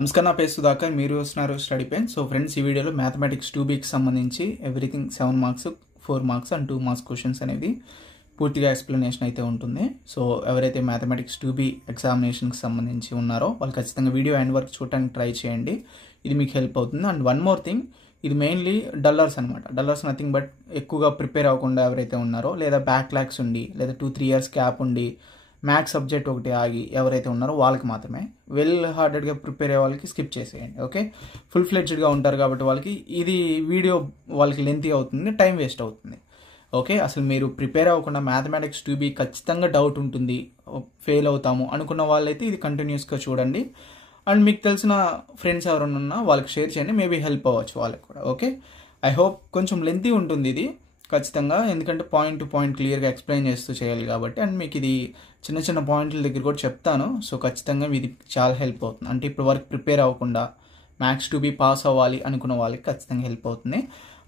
నమస్కారం, నా పేరు సుధాకర్. మీరు చూస్తున్నారు స్టడీ పెన్. సో ఫ్రెండ్స్, ఈ వీడియోలో మ్యాథమెటిక్స్ 2Bకి సంబంధించి everything 7 marks, 4 marks and 2 marks questions అనేది పూర్తిగా ఎక్స్ప్లెనేషన్ అయితే ఉంటుంది. సో ఎవరైతే మ్యాథమెటిక్స్ 2B ఎగ్జామినేషన్కి సంబంధించి ఉన్నారో వాళ్ళు ఖచ్చితంగా వీడియో ఎండ్ వరకు చూడడానికి ట్రై చేయండి. ఇది మీకు హెల్ప్ అవుతుంది. అండ్ వన్ మోర్ థింగ్, ఇది మెయిన్లీ డల్లర్స్ అనమాట. డల్లర్స్ నథింగ్ బట్ ఎక్కువగా ప్రిపేర్ అవ్వకుండా ఎవరైతే ఉన్నారో, లేదా బ్యాక్లాగ్స్ ఉండి, లేదా 2-3 ఇయర్స్ గ్యాప్ ఉండి మ్యాథ్స్ సబ్జెక్ట్ ఒకటి ఆగి ఎవరైతే ఉన్నారో వాళ్ళకి మాత్రమే. వెల్ హార్డెడ్గా ప్రిపేర్ అయ్యే వాళ్ళకి స్కిప్ చేసేయండి. ఓకే, ఫుల్ ఫ్లెడ్జ్డ్గా ఉంటారు కాబట్టి వాళ్ళకి ఇది వీడియో వాళ్ళకి లెంతీ అవుతుంది, టైం వేస్ట్ అవుతుంది. ఓకే, అసలు మీరు ప్రిపేర్ అవ్వకుండా మ్యాథమెటిక్స్ 2B ఖచ్చితంగా డౌట్ ఉంటుంది, ఫెయిల్ అవుతాము అనుకున్న వాళ్ళైతే ఇది కంటిన్యూస్గా చూడండి. అండ్ మీకు తెలిసిన ఫ్రెండ్స్ ఎవరైనా ఉన్నా వాళ్ళకి షేర్ చేయండి, మేబీ హెల్ప్ అవ్వచ్చు వాళ్ళకి కూడా. ఓకే, ఐ హోప్ కొంచెం లెంతీ ఉంటుంది ఇది ఖచ్చితంగా, ఎందుకంటే పాయింట్ టు పాయింట్ క్లియర్గా ఎక్స్ప్లెయిన్ చేస్తూ చేయాలి కాబట్టి. అండ్ మీకు ఇది చిన్న చిన్న పాయింట్ల దగ్గర కూడా చెప్తాను. సో ఖచ్చితంగా ఇది చాలా హెల్ప్ అవుతుంది. అంటే ఇప్పుడు వరకు ప్రిపేర్ అవ్వకుండా మ్యాథ్స్ 2B పాస్ అవ్వాలి అనుకున్న వాళ్ళకి ఖచ్చితంగా హెల్ప్ అవుతుంది.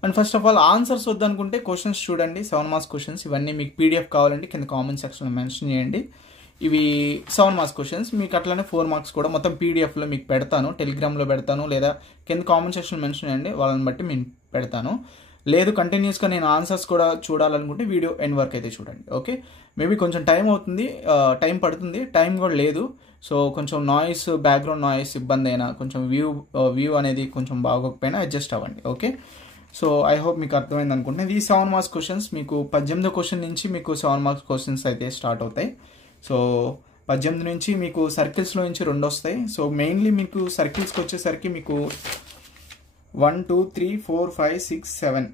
And first of all answers వద్దనుకుంటే క్వశ్చన్స్ చూడండి, 7 మార్క్స్ క్వశ్చన్స్. ఇవన్నీ మీకు PDF కావాలంటే కింద కామెంట్ సెక్షన్లో మెన్షన్ చేయండి. ఇవి 7 మార్క్స్ క్వశ్చన్స్. మీకు అట్లానే 4 మార్క్స్ కూడా మొత్తం PDFలో మీకు పెడతాను, టెలిగ్రామ్లో పెడతాను, లేదా కింద కామెంట్ సెక్షన్ మెన్షన్ చేయండి, వాళ్ళని బట్టి నేను పెడతాను. లేదు కంటిన్యూస్గా నేను ఆన్సర్స్ కూడా చూడాలనుకుంటే వీడియో ఎండ్ వరకు అయితే చూడండి. ఓకే, మేబీ కొంచెం టైం అవుతుంది, టైం పడుతుంది, టైం కూడా లేదు. సో కొంచెం నాయిస్, బ్యాక్గ్రౌండ్ నాయిస్ ఇబ్బంది అయినా, కొంచెం వ్యూ అనేది కొంచెం బాగోకపోయినా అడ్జస్ట్ అవ్వండి. ఓకే, సో ఐ హోప్ మీకు అర్థమైంది అనుకుంటున్నాను. ఈ 7 మార్క్స్ క్వశ్చన్స్ మీకు 18వ క్వశ్చన్ నుంచి మీకు 7 మార్క్స్ క్వశ్చన్స్ అయితే స్టార్ట్ అవుతాయి. సో 18 నుంచి మీకు సర్కిల్స్లో నుంచి 2 వస్తాయి. సో మెయిన్లీ మీకు సర్కిల్స్కి వచ్చేసరికి మీకు 1, 2, 3, 4, 5, 6, 7,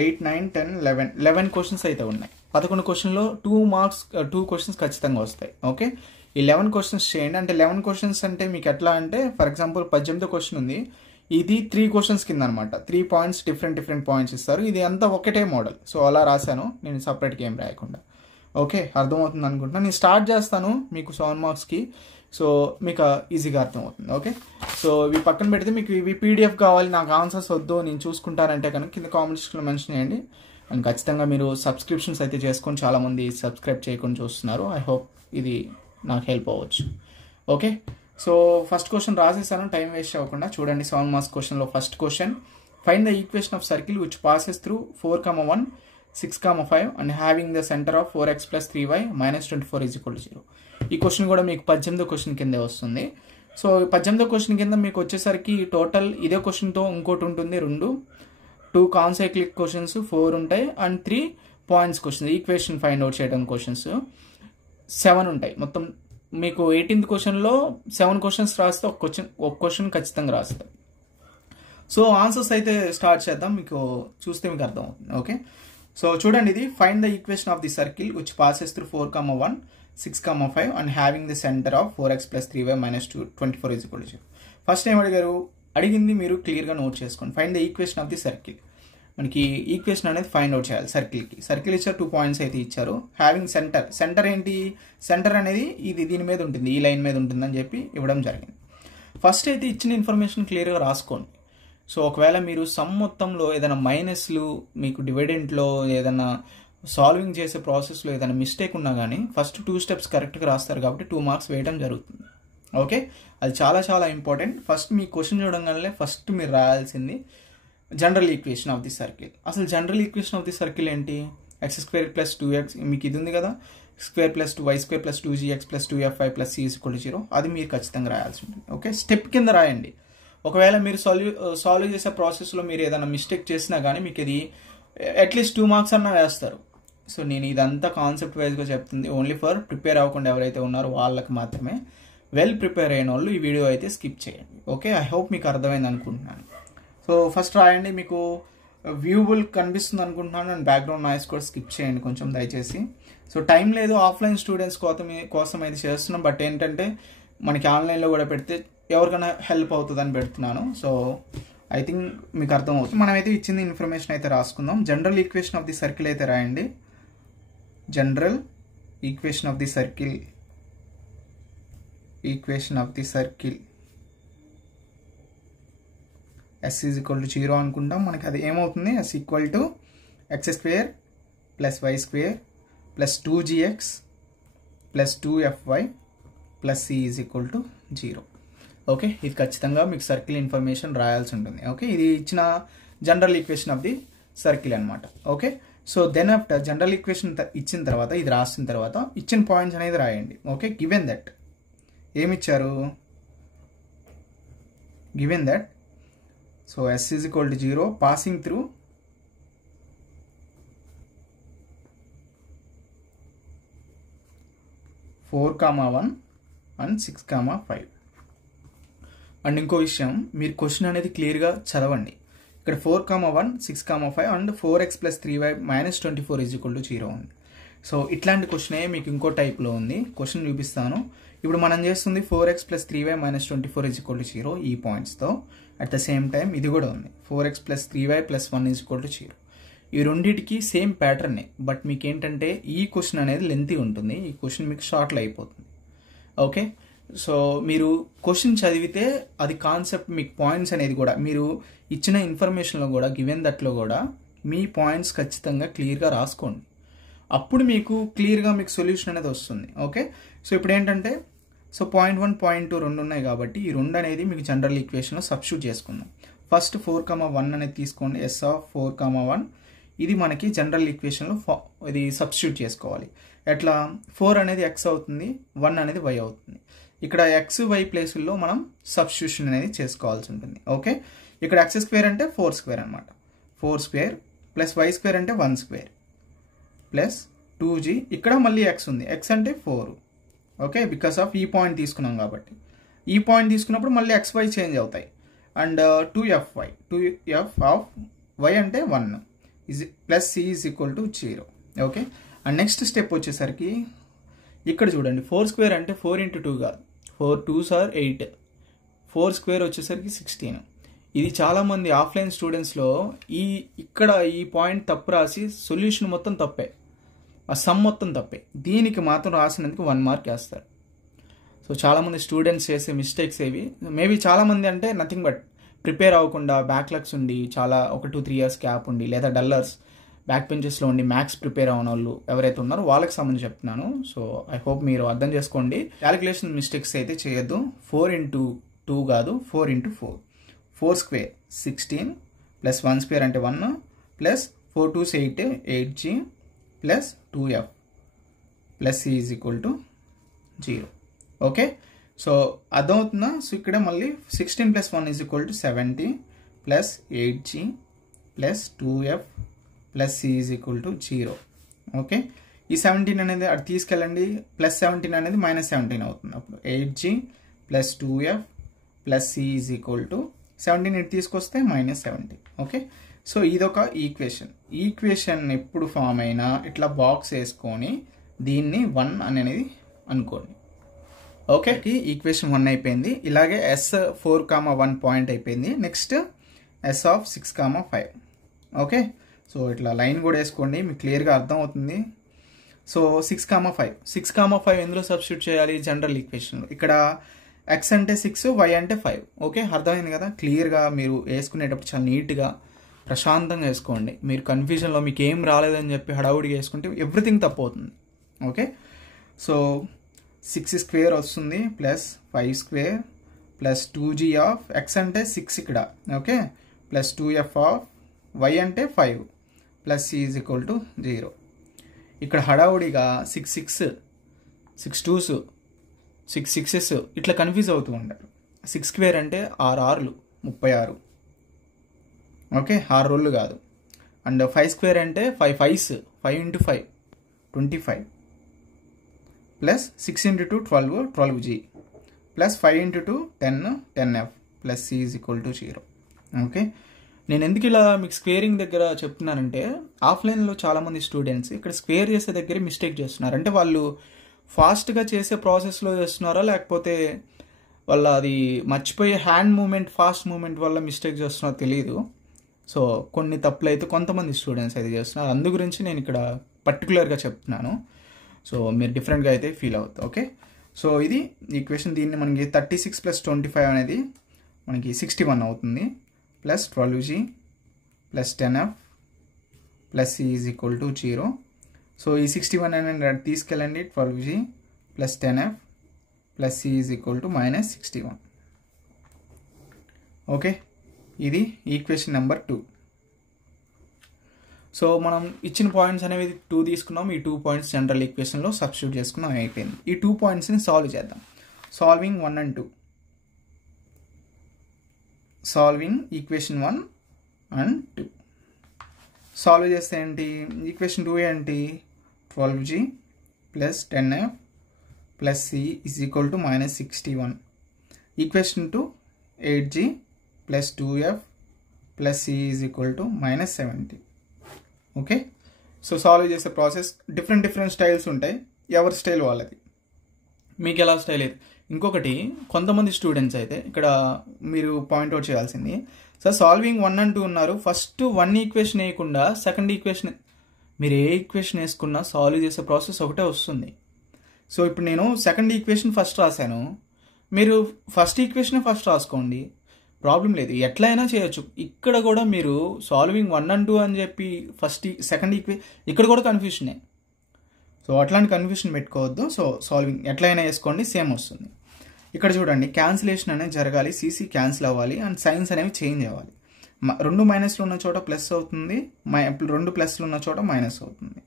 8, 9, 10, 11 క్వశ్చన్స్ అయితే ఉన్నాయి. 11 క్వశ్చన్లో 2 క్వశ్చన్స్ ఖచ్చితంగా వస్తాయి. ఓకే, ఈ 11 క్వశ్చన్స్ చేయండి. అంటే 11 క్వశ్చన్స్ అంటే మీకు ఎట్లా అంటే, ఫర్ ఎగ్జాంపుల్ 18వ క్వశ్చన్ ఉంది, ఇది 3 క్వశ్చన్స్ కింద అనమాట. 3 పాయింట్స్, డిఫరెంట్ పాయింట్స్ ఇస్తారు. ఇది అంతా ఒకటే మోడల్. సో అలా రాశాను నేను, సపరేట్గా ఏం రాయకుండా. ఓకే, అర్థమవుతుంది అనుకుంటున్నాను. నేను స్టార్ట్ చేస్తాను మీకు 7 మార్క్స్కి, సో మీకు ఈజీగా అర్థమవుతుంది. ఓకే, సో ఇవి పక్కన పెడితే మీకు ఇవి PDF కావాలి, నాకు ఆన్సర్స్ వద్దు, నేను చూసుకుంటానంటే కనుక కింద కామెంట్ సెక్షన్లో మెన్షన్ చేయండి. అండ్ ఖచ్చితంగా మీరు సబ్స్క్రిప్షన్స్ అయితే చేసుకొని, చాలామంది సబ్స్క్రైబ్ చేయకుండా చూస్తున్నారు. ఐ హోప్ ఇది నాకు హెల్ప్ అవ్వచ్చు. ఓకే, సో ఫస్ట్ క్వశ్చన్ రాసేసాను, టైం వేస్ట్ అవ్వకుండా చూడండి. 7 మార్క్స్ క్వశ్చన్లో first question, find the equation of circle which passes through 4, 1, 6, 5 and having the centre of 4x + 3y - 24 = 0. ఈ క్వశ్చన్ కూడా మీకు 18వ క్వశ్చన్ కిందే వస్తుంది. సో 18వ క్వశ్చన్ కింద మీకు వచ్చేసరికి టోటల్ ఇదే క్వశ్చన్తో ఇంకోటి ఉంటుంది, 2 కాన్సైక్లిక్ క్వశ్చన్స్ 4 ఉంటాయి, and 3 points questions, equation find out చేయడం క్వశ్చన్స్ 7 ఉంటాయి. మొత్తం మీకు 18th క్వశ్చన్లో 7 క్వశ్చన్స్ రాస్తే ఒక క్వశ్చన్ ఖచ్చితంగా రాస్తారు. సో ఆన్సర్స్ అయితే స్టార్ట్ చేద్దాం, మీకు చూస్తే మీకు అర్థమవుతుంది. ఓకే, సో చూడండి, ఇది find the equation of the circle which passes through 4, 1, 6, 5 and having the centre of 4x + 3y - 24 = 0. First ఏం అడిగింది మీరు క్లియర్గా నోట్ చేసుకోండి. Find the equation of the circle. మనకి ఈక్వేషన్ అనేది ఫైండ్ అవుట్ చేయాలి సర్కిల్కి. సర్కిల్ ఇచ్చారు, 2 పాయింట్స్ అయితే ఇచ్చారు. హ్యావింగ్ సెంటర్ ఏంటి? సెంటర్ అనేది దీని మీద ఉంటుంది, ఈ లైన్ మీద ఉంటుందని చెప్పి ఇవ్వడం జరిగింది. ఫస్ట్ అయితే ఇచ్చిన ఇన్ఫర్మేషన్ క్లియర్గా రాసుకోండి. సో ఒకవేళ మీరు సమ్ మొత్తంలో ఏదైనా మైనస్లు, మీకు డివిడెంట్లో ఏదైనా సాల్వింగ్ చేసే ప్రాసెస్లో ఏదైనా మిస్టేక్ ఉన్నా కానీ ఫస్ట్ 2 స్టెప్స్ కరెక్ట్గా రాస్తారు కాబట్టి 2 మార్క్స్ వేయడం జరుగుతుంది. ఓకే, అది చాలా ఇంపార్టెంట్. ఫస్ట్ మీ క్వశ్చన్ చూడగానే ఫస్ట్ మీరు రాయాల్సింది general equation of the circle. అసలు general equation of the circle ఏంటి? x² + 2x, మీకు ఇది ఉంది కదా, x² + 2y² + 2gx + 2fy + c = 0. అది మీరు ఖచ్చితంగా రాయాల్సి ఉంటుంది. ఓకే, స్టెప్ కింద రాయండి. ఒకవేళ మీరు సాల్వ్ చేసే ప్రాసెస్లో మీరు ఏదైనా మిస్టేక్ చేసినా కానీ మీకు ఇది అట్లీస్ట్ 2 మార్క్స్ అన్నా వేస్తారు. సో నేను ఇదంతా కాన్సెప్ట్ వైజ్గా చెప్తుంది, ఓన్లీ ఫర్ ప్రిపేర్ అవ్వకుండా ఎవరైతే ఉన్నారో వాళ్ళకి మాత్రమే. వెల్ ప్రిపేర్ అయిన వాళ్ళు ఈ వీడియో అయితే స్కిప్ చేయండి. ఓకే, ఐ హోప్ మీకు అర్థమైంది అనుకుంటున్నాను. సో ఫస్ట్ రాయండి, మీకు వ్యూబుల్ కనిపిస్తుంది అనుకుంటున్నాను. అండ్ బ్యాక్గ్రౌండ్ నాయిస్ కూడా స్కిప్ చేయండి కొంచెం దయచేసి. సో టైం లేదు, ఆఫ్లైన్ స్టూడెంట్స్ కోసం అయితే చేస్తున్నాం, బట్ ఏంటంటే మనకి ఆన్లైన్లో కూడా పెడితే ఎవరికైనా హెల్ప్ అవుతుందని పెడుతున్నాను. సో ఐ థింక్ మీకు అర్థమవుతుంది. మనమైతే ఇచ్చింది ఇన్ఫర్మేషన్ అయితే రాసుకుందాం. General equation of the circle అయితే రాయండి. General equation of the circle, s = 0 అనుకుంటాం. మనకి అది ఏమవుతుంది? s = x² + y² + 2gx + 2fy + c = 0. Okay, ఇది ఖచ్చితంగా మీకు సర్కిల్ ఇన్ఫర్మేషన్ రాయాల్సి ఉంటుంది. ఓకే, ఇది ఇచ్చిన general equation of the circle అనమాట. Okay, so then after general equation ఇచ్చిన తర్వాత ఇది రాసిన తర్వాత ఇచ్చిన పాయింట్స్ అనేది రాయండి. ఓకే, గివెన్ దట్ ఏమిచ్చారు, given that so s is equal to 0 passing through 4,1 and 6,5. And ఇంకో విషయం, మీరు క్వశ్చన్ అనేది క్లియర్గా చదవండి. ఇక్కడ 4,1 6,5 అండ్ 4x + 3y - 24 = 0 ఉంది. సో ఇట్లాంటి క్వశ్చనే మీకు ఇంకో టైప్లో ఉంది. క్వశ్చన్ చూపిస్తాను. ఇప్పుడు మనం చేస్తుంది 4x + 3y - 24 = 0 ఈ పాయింట్స్తో. అట్ ద సేమ్ టైం ఇది కూడా ఉంది, 4x + 3y + 1 = 0. ఈ రెండింటికి సేమ్ ప్యాటర్నే, బట్ మీకు ఏంటంటే ఈ క్వశ్చన్ అనేది లెంతీ ఉంటుంది, ఈ క్వశ్చన్ మీకు షార్ట్లో అయిపోతుంది. ఓకే, సో మీరు క్వశ్చన్ చదివితే అది కాన్సెప్ట్ మీకు పాయింట్స్ అనేది కూడా మీరు ఇచ్చిన ఇన్ఫర్మేషన్లో కూడా గివెన్ దట్లో కూడా మీ పాయింట్స్ ఖచ్చితంగా క్లియర్గా రాసుకోండి. అప్పుడు మీకు క్లియర్గా మీకు సొల్యూషన్ అనేది వస్తుంది. ఓకే, సో ఇప్పుడు ఏంటంటే సో పాయింట్ 1 పాయింట్ 2 రెండు ఉన్నాయి కాబట్టి ఈ రెండు అనేది మీకు జనరల్ ఈక్వేషన్లో సబ్స్టిట్యూట్ చేసుకుందాం. ఫస్ట్ 4,1 అనేది తీసుకోండి, s of 4,1 ఇది మనకి జనరల్ ఈక్వేషన్లో ఇది సబ్స్టిట్యూట్ చేసుకోవాలి. ఎట్లా 4 అనేది x అవుతుంది, 1 అనేది y అవుతుంది. ఇక్కడ x y ప్లేసుల్లో మనం సబ్స్టిట్యూషన్ అనేది చేసుకోవాల్సి ఉంటుంది. ఓకే, ఇక్కడ x² అంటే 4² అనమాట, 4² ప్లస్ y² అంటే 1² ప్లస్ 2g, ఇక్కడ మళ్ళీ x ఉంది, x అంటే 4. ఓకే, బికాస్ ఆఫ్ ఈ పాయింట్ తీసుకున్నాం కాబట్టి. ఈ పాయింట్ తీసుకున్నప్పుడు మళ్ళీ xy చేంజ్ అవుతాయి. And 2f(y) 2f of y అంటే 1 plus c = 0. Okay, and next step వచ్చేసరికి ఇక్కడ చూడండి, 4² అంటే 4 × 2 కాదు, 4 2s are 8, 4² వచ్చేసరికి 16. ఇది చాలామంది ఆఫ్లైన్ స్టూడెంట్స్లో ఇక్కడ ఈ పాయింట్ తప్పు రాసి సొల్యూషన్ మొత్తం తప్పే, ఆ సమ్ మొత్తం తప్పే. దీనికి మాత్రం రాసినందుకు 1 మార్క్ వేస్తారు. సో చాలామంది స్టూడెంట్స్ చేసే మిస్టేక్స్ ఏవి, మేబీ చాలామంది అంటే నథింగ్ బట్ ప్రిపేర్ అవ్వకుండా బ్యాక్లాగ్స్ ఉండి చాలా 1-2-3 ఇయర్స్ గ్యాప్ ఉండి, లేదా డల్లర్స్ బ్యాక్ బెంచెస్లో ఉండి మ్యాథ్స్ ప్రిపేర్ అవ్వని వాళ్ళు ఎవరైతే ఉన్నారో వాళ్ళకి సంబంధించి చెప్తున్నాను. సో ఐ హోప్ మీరు అర్థం చేసుకోండి. క్యాలిక్యులేషన్ మిస్టేక్స్ అయితే చేయొద్దు. 4 × 2 కాదు, 4 × 4, 4² 16 ప్లస్ 1² అంటే 1 plus 4 2s 8 8g plus 2f plus c = 0. Okay, so అర్థమవుతుందా? సో ఇక్కడ మళ్ళీ 16 + 1 = 17 plus 8g plus 2f plus c = 0. Okay, ఈ 17 అనేది అటు తీసుకెళ్ళండి, ప్లస్ 17 అనేది -17 అవుతుంది. అప్పుడు 8g plus 2f plus c = 17 ఇటు తీసుకొస్తే -17. ఓకే, సో ఇదొక ఈక్వేషన్ ఎప్పుడు ఫామ్ అయినా ఇట్లా బాక్స్ వేసుకొని దీన్ని 1 అనేది అనుకోండి. ఓకే, ఈక్వేషన్ 1 అయిపోయింది. ఇలాగే s4,1 పాయింట్ అయిపోయింది. Next s of 6,5. Okay, so ఇట్లా లైన్ కూడా వేసుకోండి, మీకు క్లియర్గా అర్థం అవుతుంది. సో 6,5 ఎందులో సబ్స్టిట్యూట్ చేయాలి? జనరల్ ఈక్వేషన్లో. ఇక్కడ x అంటే 6, y అంటే 5. ఓకే, అర్థమైంది కదా? క్లియర్గా మీరు వేసుకునేటప్పుడు చాలా నీట్గా ప్రశాంతంగా వేసుకోండి. మీరు కన్ఫ్యూజన్లో మీకు ఏం రాలేదని చెప్పి హడావుడిగా వేసుకుంటే ఎవ్రీథింగ్ తప్పు అవుతుంది. ఓకే, సో 6² వస్తుంది plus 5² plus 2g of x అంటే 6 ఇక్కడ. Okay, plus 2f of y అంటే 5 ప్లస్ c = 0. ఇక్కడ హడావుడిగా 6 2s 6 6s ఇట్లా కన్ఫ్యూజ్ అవుతూ ఉంటారు. 6² అంటే 6 36. ఓకే, 6 రోళ్ళు కాదు. అండ్ 5² అంటే 5 5s 5 × 5 25 plus 6 × 2 12 12g plus 5 × 2 10 10f plus c = 0. Okay, నేను ఎందుకు ఇలా మీకు స్క్వేరింగ్ దగ్గర చెప్తున్నానంటే ఆఫ్లైన్లో చాలామంది స్టూడెంట్స్ ఇక్కడ స్క్వేర్ చేసే దగ్గర మిస్టేక్ చేస్తున్నారు. అంటే వాళ్ళు ఫాస్ట్గా చేసే ప్రాసెస్లో చేస్తున్నారా, లేకపోతే వాళ్ళ అది మర్చిపోయే హ్యాండ్ మూమెంట్ ఫాస్ట్ మూమెంట్ వల్ల మిస్టేక్ చేస్తున్నారో తెలియదు. సో కొన్ని తప్పులు అయితే కొంతమంది స్టూడెంట్స్ అయితే చేస్తున్నారు. అందు గురించి నేను ఇక్కడ పర్టికులర్గా చెప్తున్నాను. సో మీరు డిఫరెంట్గా అయితే ఫీల్ అవుతుంది. ఓకే, సో ఇది ఈక్వేషన్. దీన్ని మనకి 36 + 25 అనేది మనకి 61 అవుతుంది. Plus 12g plus 10f plus c = 0. So ఈ 61 అనేది తీసుకెళ్ళండి, 12g plus 10f plus c = -61. Okay, ఇది ఈక్వేషన్ నెంబర్ 2. సో మనం ఇచ్చిన పాయింట్స్ అనేవి 2 తీసుకున్నాం. ఈ 2 పాయింట్స్ జనరల్ ఈక్వేషన్లో సబ్స్టిట్యూట్ చేసుకున్నాం, అయిపోయింది. ఈ 2 పాయింట్స్ని సాల్వ్ చేద్దాం. Solving 1 and 2. Solving equation 1 and 2. Solve చేస్తే ఏంటి? ఈక్వేషన్ 2 ఏంటి? 12g plus 10f plus c is equal to -61. Equation 2 8g plus 2f plus c is equal to -70. Okay, so solve చేసే process different styles ఉంటాయి, ఎవరి style వాళ్ళది. మీకు ఎలా style అయితే ఇంకొకటి, కొంతమంది స్టూడెంట్స్ అయితే ఇక్కడ మీరు పాయింట్అవుట్ చేయాల్సింది, సార్ సాల్వింగ్ 1 and 2 ఉన్నారు, ఫస్ట్ 1 ఈక్వేషన్ వేయకుండా సెకండ్ ఈక్వేషన్, మీరు ఏ ఈక్వేషన్ వేసుకున్నా సాల్వ్ చేసే ప్రాసెస్ ఒకటే వస్తుంది. సో ఇప్పుడు నేను సెకండ్ ఈక్వేషన్ ఫస్ట్ రాశాను, మీరు ఫస్ట్ ఈక్వేషన్ ఫస్ట్ రాసుకోండి, ప్రాబ్లం లేదు, ఎట్లయినా చేయొచ్చు. ఇక్కడ కూడా మీరు సాల్వింగ్ 1 and 2 అని చెప్పి సెకండ్ ఇక్కడ కూడా కన్ఫ్యూషనే. సో అట్లాంటి కన్ఫ్యూషన్ పెట్టుకోవద్దు. సో సాల్వింగ్ ఎట్లయినా వేసుకోండి, సేమ్ వస్తుంది. ఇక్కడ చూడండి, క్యాన్సిలేషన్ అనేది జరగాలి, సిసి క్యాన్సిల్ అవ్వాలి అండ్ సైన్స్ అనేవి చేంజ్ అవ్వాలి. 2 మైనస్లు ఉన్న చోట ప్లస్ అవుతుంది, 2 ప్లస్లు ఉన్న చోట మైనస్ అవుతుంది.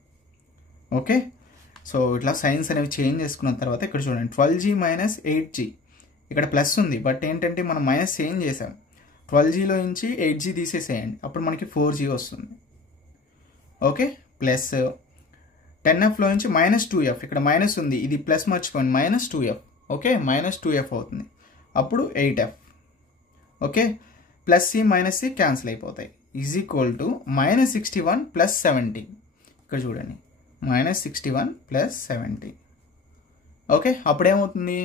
ఓకే, సో ఇట్లా సైన్స్ అనేవి చేంజ్ చేసుకున్న తర్వాత ఇక్కడ చూడండి 12g మైనస్ 8g, ఇక్కడ ప్లస్ ఉంది బట్ ఏంటంటే మనం మైనస్ చేంజ్ చేసాం. 12gలో నుంచి 8g తీసేసేయండి, అప్పుడు మనకి 4g వస్తుంది. ఓకే, ప్లస్ 10fలో నుంచి -2f, ఇక్కడ మైనస్ ఉంది, ఇది ప్లస్ మర్చిపోండి, -2f. ఓకే, -2f అవుతుంది, అప్పుడు 8f. Okay, plus C minus C cancel అయిపోతాయి, ఈజ్ ఈక్వల్ టు -61 ప్లస్ 17. ఇక్కడ చూడండి, -61 ప్లస్ 17. ఓకే, అప్పుడేమవుతుంది,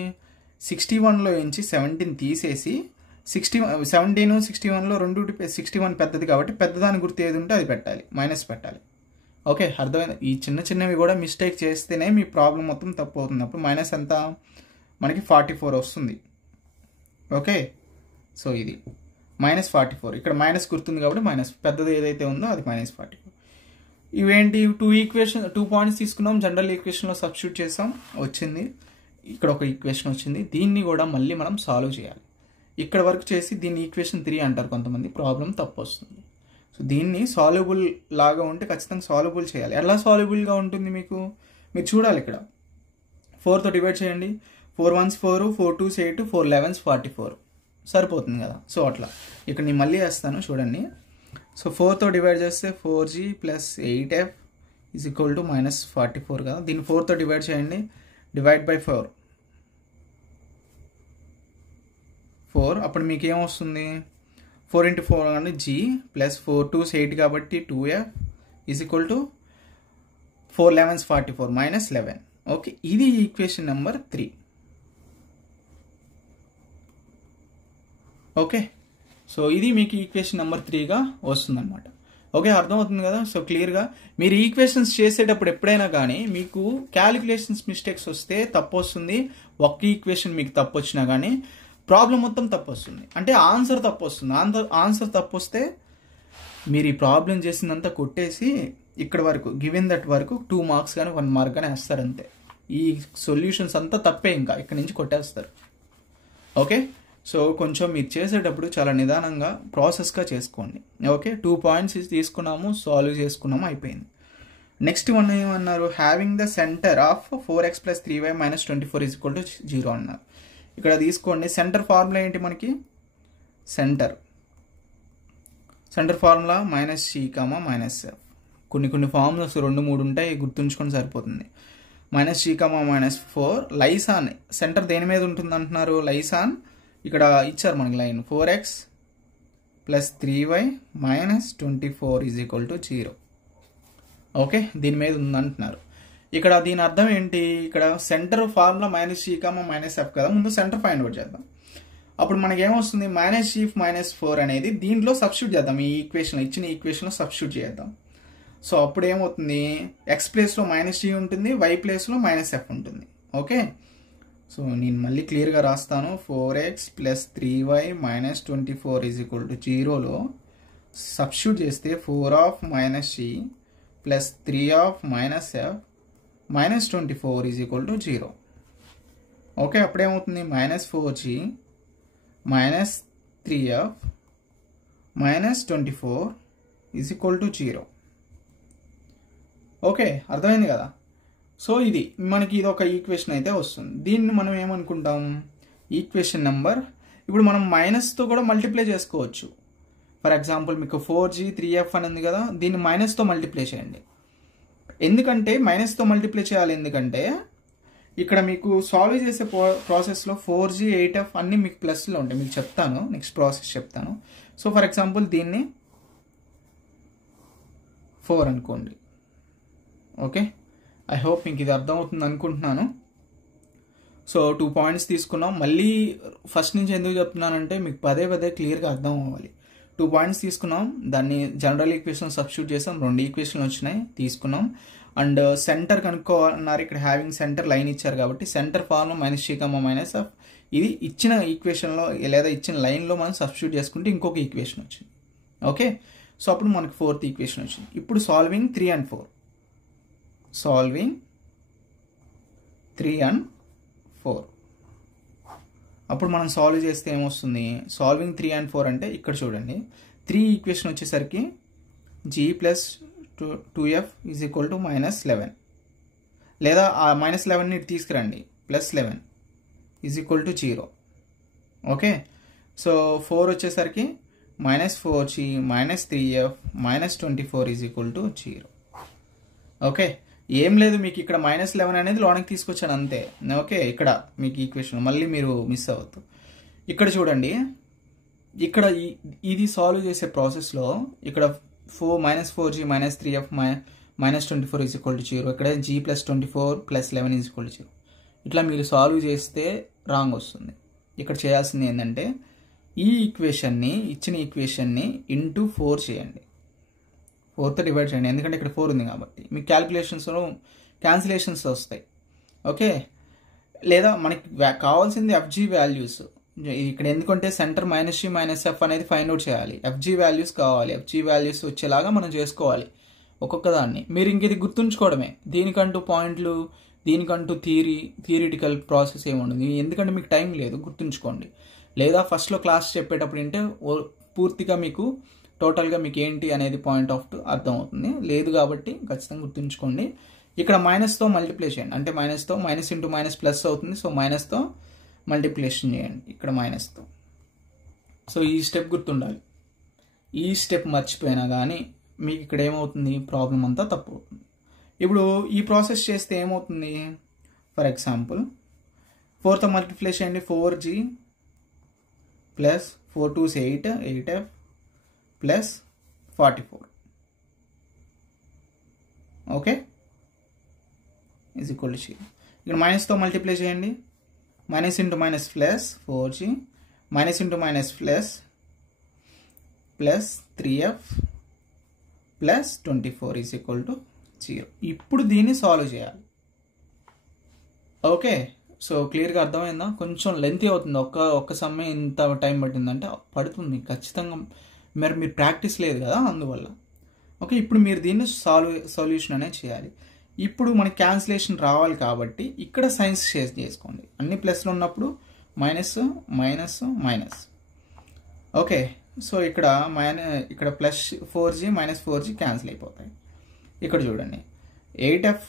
61లో నుంచి 17 తీసేసి 17 61లో 61 పెద్దది కాబట్టి పెద్దదాని గుర్తు ఏది ఉంటే అది పెట్టాలి, మైనస్ పెట్టాలి. ఓకే, అర్థమైంది. ఈ చిన్నవి కూడా మిస్టేక్ చేస్తేనే మీ ప్రాబ్లం మొత్తం తప్పు అవుతుంది. అప్పుడు మైనస్ ఎంత మనకి 44 వస్తుంది. ఓకే, సో ఇది -44, ఇక్కడ మైనస్ గుర్తుంది కాబట్టి మైనస్, పెద్దది ఏదైతే ఉందో అది -44. ఇవేంటి, 2 పాయింట్స్ తీసుకున్నాం, జనరల్ ఈక్వేషన్లో సబ్స్టిట్యూట్ చేసాం, వచ్చింది. ఇక్కడ ఒక ఈక్వేషన్ వచ్చింది, దీన్ని కూడా మళ్ళీ మనం సాల్వ్ చేయాలి. ఇక్కడ వరకు చేసి దీన్ని ఈక్వేషన్ 3 అంటారు కొంతమంది, ప్రాబ్లం తప్పు వస్తుంది. సో దీన్ని సాల్యుబుల్ లాగా ఉంటే ఖచ్చితంగా సాల్యుబుల్ చేయాలి. ఎలా సాల్యుబుల్గా ఉంటుంది మీరు చూడాలి. ఇక్కడ 4తో డివైడ్ చేయండి, 4 1s 4, 4 2s 8, 4 11s 44 సరిపోతుంది కదా. సో అట్లా ఇక్కడ నేను మళ్ళీ వేస్తాను చూడండి. సో 4తో డివైడ్ చేస్తే 4g plus 8f is equal to -44 కదా. దీన్ని 4తో డివైడ్ చేయండి, డివైడ్ బై 4, అప్పుడు మీకు ఏమొస్తుంది, 4 × 4 అంటే g ప్లస్ 4 2s 8 కాబట్టి 2f is equal to 4 11s 44 -11. Okay, ఇది ఈక్వేషన్ నెంబర్ 3. ఓకే, సో ఇది మీకు ఈక్వేషన్ నెంబర్ 3గా వస్తుందన్నమాట. ఓకే, అర్థమవుతుంది కదా. సో క్లియర్గా మీరు ఈక్వేషన్స్ చేసేటప్పుడు ఎప్పుడైనా కానీ మీకు క్యాలిక్యులేషన్స్ మిస్టేక్స్ వస్తే తప్పు వస్తుంది. ఒక్క ఈక్వేషన్ మీకు తప్పు వచ్చినా కానీ ప్రాబ్లం మొత్తం తప్పు వస్తుంది, అంటే ఆన్సర్ తప్పు వస్తుంది. ఆన్సర్ తప్పు వస్తే మీరు ఈ ప్రాబ్లం చేసిందంతా కొట్టేసి ఇక్కడ వరకు గివెన్ దట్ వరకు 2 మార్క్స్ కానీ 1 మార్క్ కానీ వేస్తారు అంతే. ఈ సొల్యూషన్స్ అంతా తప్పే, ఇంకా ఇక్కడ నుంచి కొట్టేస్తారు. ఓకే, సో కొంచెం మీరు చేసేటప్పుడు చాలా నిదానంగా ప్రాసెస్గా చేసుకోండి. ఓకే, 2 పాయింట్స్ తీసుకున్నాము, సాల్వ్ చేసుకున్నాము, అయిపోయింది. నెక్స్ట్ వన్ ఏమన్నారు, having the centre of 4x + 3y - 24 = 0 అన్నారు. ఇక్కడ తీసుకోండి, సెంటర్ ఫార్ములా ఏంటి మనకి, సెంటర్ ఫార్ములా -c, -f. కొన్ని ఫార్ములాస్ 2 3 ఉంటాయి, గుర్తుంచుకొని సరిపోతుంది. -c, -4 లైస్ ఆన్, సెంటర్ దేని మీద ఉంటుంది అంటున్నారు, లైస్ ఆన్, ఇక్కడ ఇచ్చారు మనకి లైన్ 4x + 3y - 24 = 0. ఓకే, దీని మీద ఉందంటున్నారు. ఇక్కడ దీని అర్థం ఏంటి, ఇక్కడ సెంటర్ ఫార్ములా -c, -f కదా. ముందు సెంటర్ ఫైండ్ అవుట్ చేద్దాం. అప్పుడు మనకి ఏమొస్తుంది, -c -4 అనేది దీంట్లో సబ్స్టిట్యూట్ చేద్దాం, ఈ ఈక్వేషన్ ఇచ్చిన ఈక్వేషన్లో సబ్స్టిట్యూట్ చేద్దాం. సో అప్పుడు ఏమవుతుంది, x ప్లేస్లో -c ఉంటుంది, y ప్లేస్లో -f ఉంటుంది. ఓకే, సో నేను మళ్ళీ క్లియర్గా రాస్తాను, 4x + 3y - 24 = 0లో సబ్స్టిట్యూట్ చేస్తే 4 of -c + 3 of -f - 24 = 0. Okay, అప్పుడేమవుతుంది, -4g 3f minus 24 is equal to 0. Okay, అర్థమైంది కదా. సో ఇది మనకి ఇది ఒక ఈక్వేషన్ అయితే వస్తుంది. దీన్ని మనం ఏమనుకుంటాం, ఈక్వేషన్ నెంబర్. ఇప్పుడు మనం మైనస్తో కూడా మల్టిప్లై చేసుకోవచ్చు. ఫర్ ఎగ్జాంపుల్ మీకు 4g 3f అని ఉంది కదా, దీన్ని మైనస్తో మల్టిప్లై చేయండి. ఎందుకంటే మైనస్తో మల్టిప్లై చేయాలి, ఎందుకంటే ఇక్కడ మీకు సాల్వ్ చేసే ప్రాసెస్లో 4g 8f అన్నీ మీకు ప్లస్లో ఉంటాయి. మీకు చెప్తాను, నెక్స్ట్ ప్రాసెస్ చెప్తాను. సో ఫర్ ఎగ్జాంపుల్ దీన్ని 4 అనుకోండి. ఓకే, ఐ హోప్ మీకు ఇది అర్థమవుతుంది అనుకుంటున్నాను. సో 2 పాయింట్స్ తీసుకున్నాం. మళ్ళీ ఫస్ట్ నుంచి ఎందుకు చెప్తున్నానంటే మీకు పదే పదే క్లియర్గా అర్థం అవ్వాలి. 2 పాయింట్స్ తీసుకున్నాం, దాన్ని జనరల్ ఈక్వేషన్ సబ్స్టిట్యూట్ చేసాం, 2 ఈక్వేషన్లు వచ్చినాయి తీసుకున్నాం. అండ్ సెంటర్ కనుక్కోవాలన్నారు. ఇక్కడ హ్యావింగ్ సెంటర్ లైన్ ఇచ్చారు కాబట్టి సెంటర్ ఫార్ములా -c, ఇది ఇచ్చిన ఈక్వేషన్లో లేదా ఇచ్చిన లైన్లో మనం సబ్స్టిట్యూట్ చేసుకుంటే ఇంకొక ఈక్వేషన్ వచ్చింది. ఓకే, సో అప్పుడు మనకు 4th ఈక్వేషన్ వచ్చింది. ఇప్పుడు సాల్వింగ్ 3 and 4, సాల్వింగ్ 3 and 4. అప్పుడు మనం సాల్వ్ చేస్తే ఏమొస్తుంది, సాల్వింగ్ 3 and 4 అంటే ఇక్కడ చూడండి, 3 ఈక్వేషన్ వచ్చేసరికి g plus 2f is equal to -11, లేదా ఆ -11ని తీసుకురండి, +11 is equal to 0. Okay, so 4 వచ్చేసరికి -4g -3f -24 is equal to 0. Okay, ఏం లేదు, మీకు ఇక్కడ -11 అనేది లోనికి తీసుకొచ్చాను అంతే. ఓకే, ఇక్కడ మీకు ఈక్వేషన్ మళ్ళీ మీరు మిస్ అవ్వద్దు. ఇక్కడ చూడండి, ఇక్కడ ఇది సాల్వ్ చేసే ప్రాసెస్లో ఇక్కడ -4g -3f -24 is equal to 0, ఇక్కడ g + 24 + 11 ఈజ్ ఈక్వల్ టు 0. ఇట్లా మీరు సాల్వ్ చేస్తే రాంగ్ వస్తుంది. ఇక్కడ చేయాల్సింది ఏంటంటే ఈ ఈక్వేషన్ని, ఇచ్చిన ఈక్వేషన్ని ఇంటూ 4 చేయండి, 4తో డివైడ్ చేయండి. ఎందుకంటే ఇక్కడ 4 ఉంది కాబట్టి మీకు క్యాన్సిలేషన్స్ వస్తాయి. ఓకే, లేదా మనకి కావాల్సింది fg వాల్యూస్. ఇక్కడ ఎందుకంటే సెంటర్ -c -f అనేది ఫైండ్ అవుట్ చేయాలి. fg వాల్యూస్ కావాలి. fg వాల్యూస్ వచ్చేలాగా మనం చేసుకోవాలి ఒక్కొక్క దాన్ని. మీరు ఇంకేది గుర్తుంచుకోవడమే, దీనికంటూ పాయింట్లు, దీనికంటూ థియరిటికల్ ప్రాసెస్ ఏముండదు. ఎందుకంటే మీకు టైం లేదు, గుర్తుంచుకోండి. లేదా ఫస్ట్లో క్లాస్ చెప్పేటప్పుడు అంటే పూర్తిగా మీకు టోటల్గా మీకు ఏంటి అనేది పాయింట్ ఆఫ్ అర్థమవుతుంది. లేదు కాబట్టి ఖచ్చితంగా గుర్తుంచుకోండి. ఇక్కడ మైనస్తో మల్టిప్లై చేయండి, అంటే మైనస్తో మైనస్ ఇంటూ మైనస్ ప్లస్ అవుతుంది. సో మైనస్తో మల్టిప్లికేషన్ చేయండి ఇక్కడ మైనస్తో. సో ఈ స్టెప్ గుర్తుండాలి. ఈ స్టెప్ మర్చిపోయినా కానీ మీకు ఇక్కడ ఏమవుతుంది, ప్రాబ్లం అంతా తప్పు అవుతుంది. ఇప్పుడు ఈ ప్రాసెస్ చేస్తే ఏమవుతుంది, ఫర్ ఎగ్జాంపుల్ 4తో మల్టిప్లై చేయండి, 4g plus 4 2s 8 8f plus 44. Okay, is equal to 0. ఇక్కడ మైనస్తో మల్టిప్లై చేయండి, minus into minus plus 4g minus into minus plus 3f plus 24 is equal to 0. ఇప్పుడు దీన్ని సాల్వ్ చేయాలి. ఓకే, సో క్లియర్గా అర్థమైందా? కొంచెం లెంతీ అవుతుంది, ఒక్క సమయం ఇంత టైం పట్టిందంటే పడుతుంది ఖచ్చితంగా. మీరు ప్రాక్టీస్ లేదు కదా, అందువల్ల. ఓకే, ఇప్పుడు మీరు దీన్ని సొల్యూషన్ అనేది చేయాలి. ఇప్పుడు మనకి క్యాన్సిలేషన్ రావాలి కాబట్టి ఇక్కడ సైన్స్ చేసుకోండి. అన్ని ప్లస్లు ఉన్నప్పుడు minus minus minus. Okay, so ఇక్కడ ప్లస్ 4g -4g క్యాన్సిల్ అయిపోతాయి. ఇక్కడ చూడండి 8f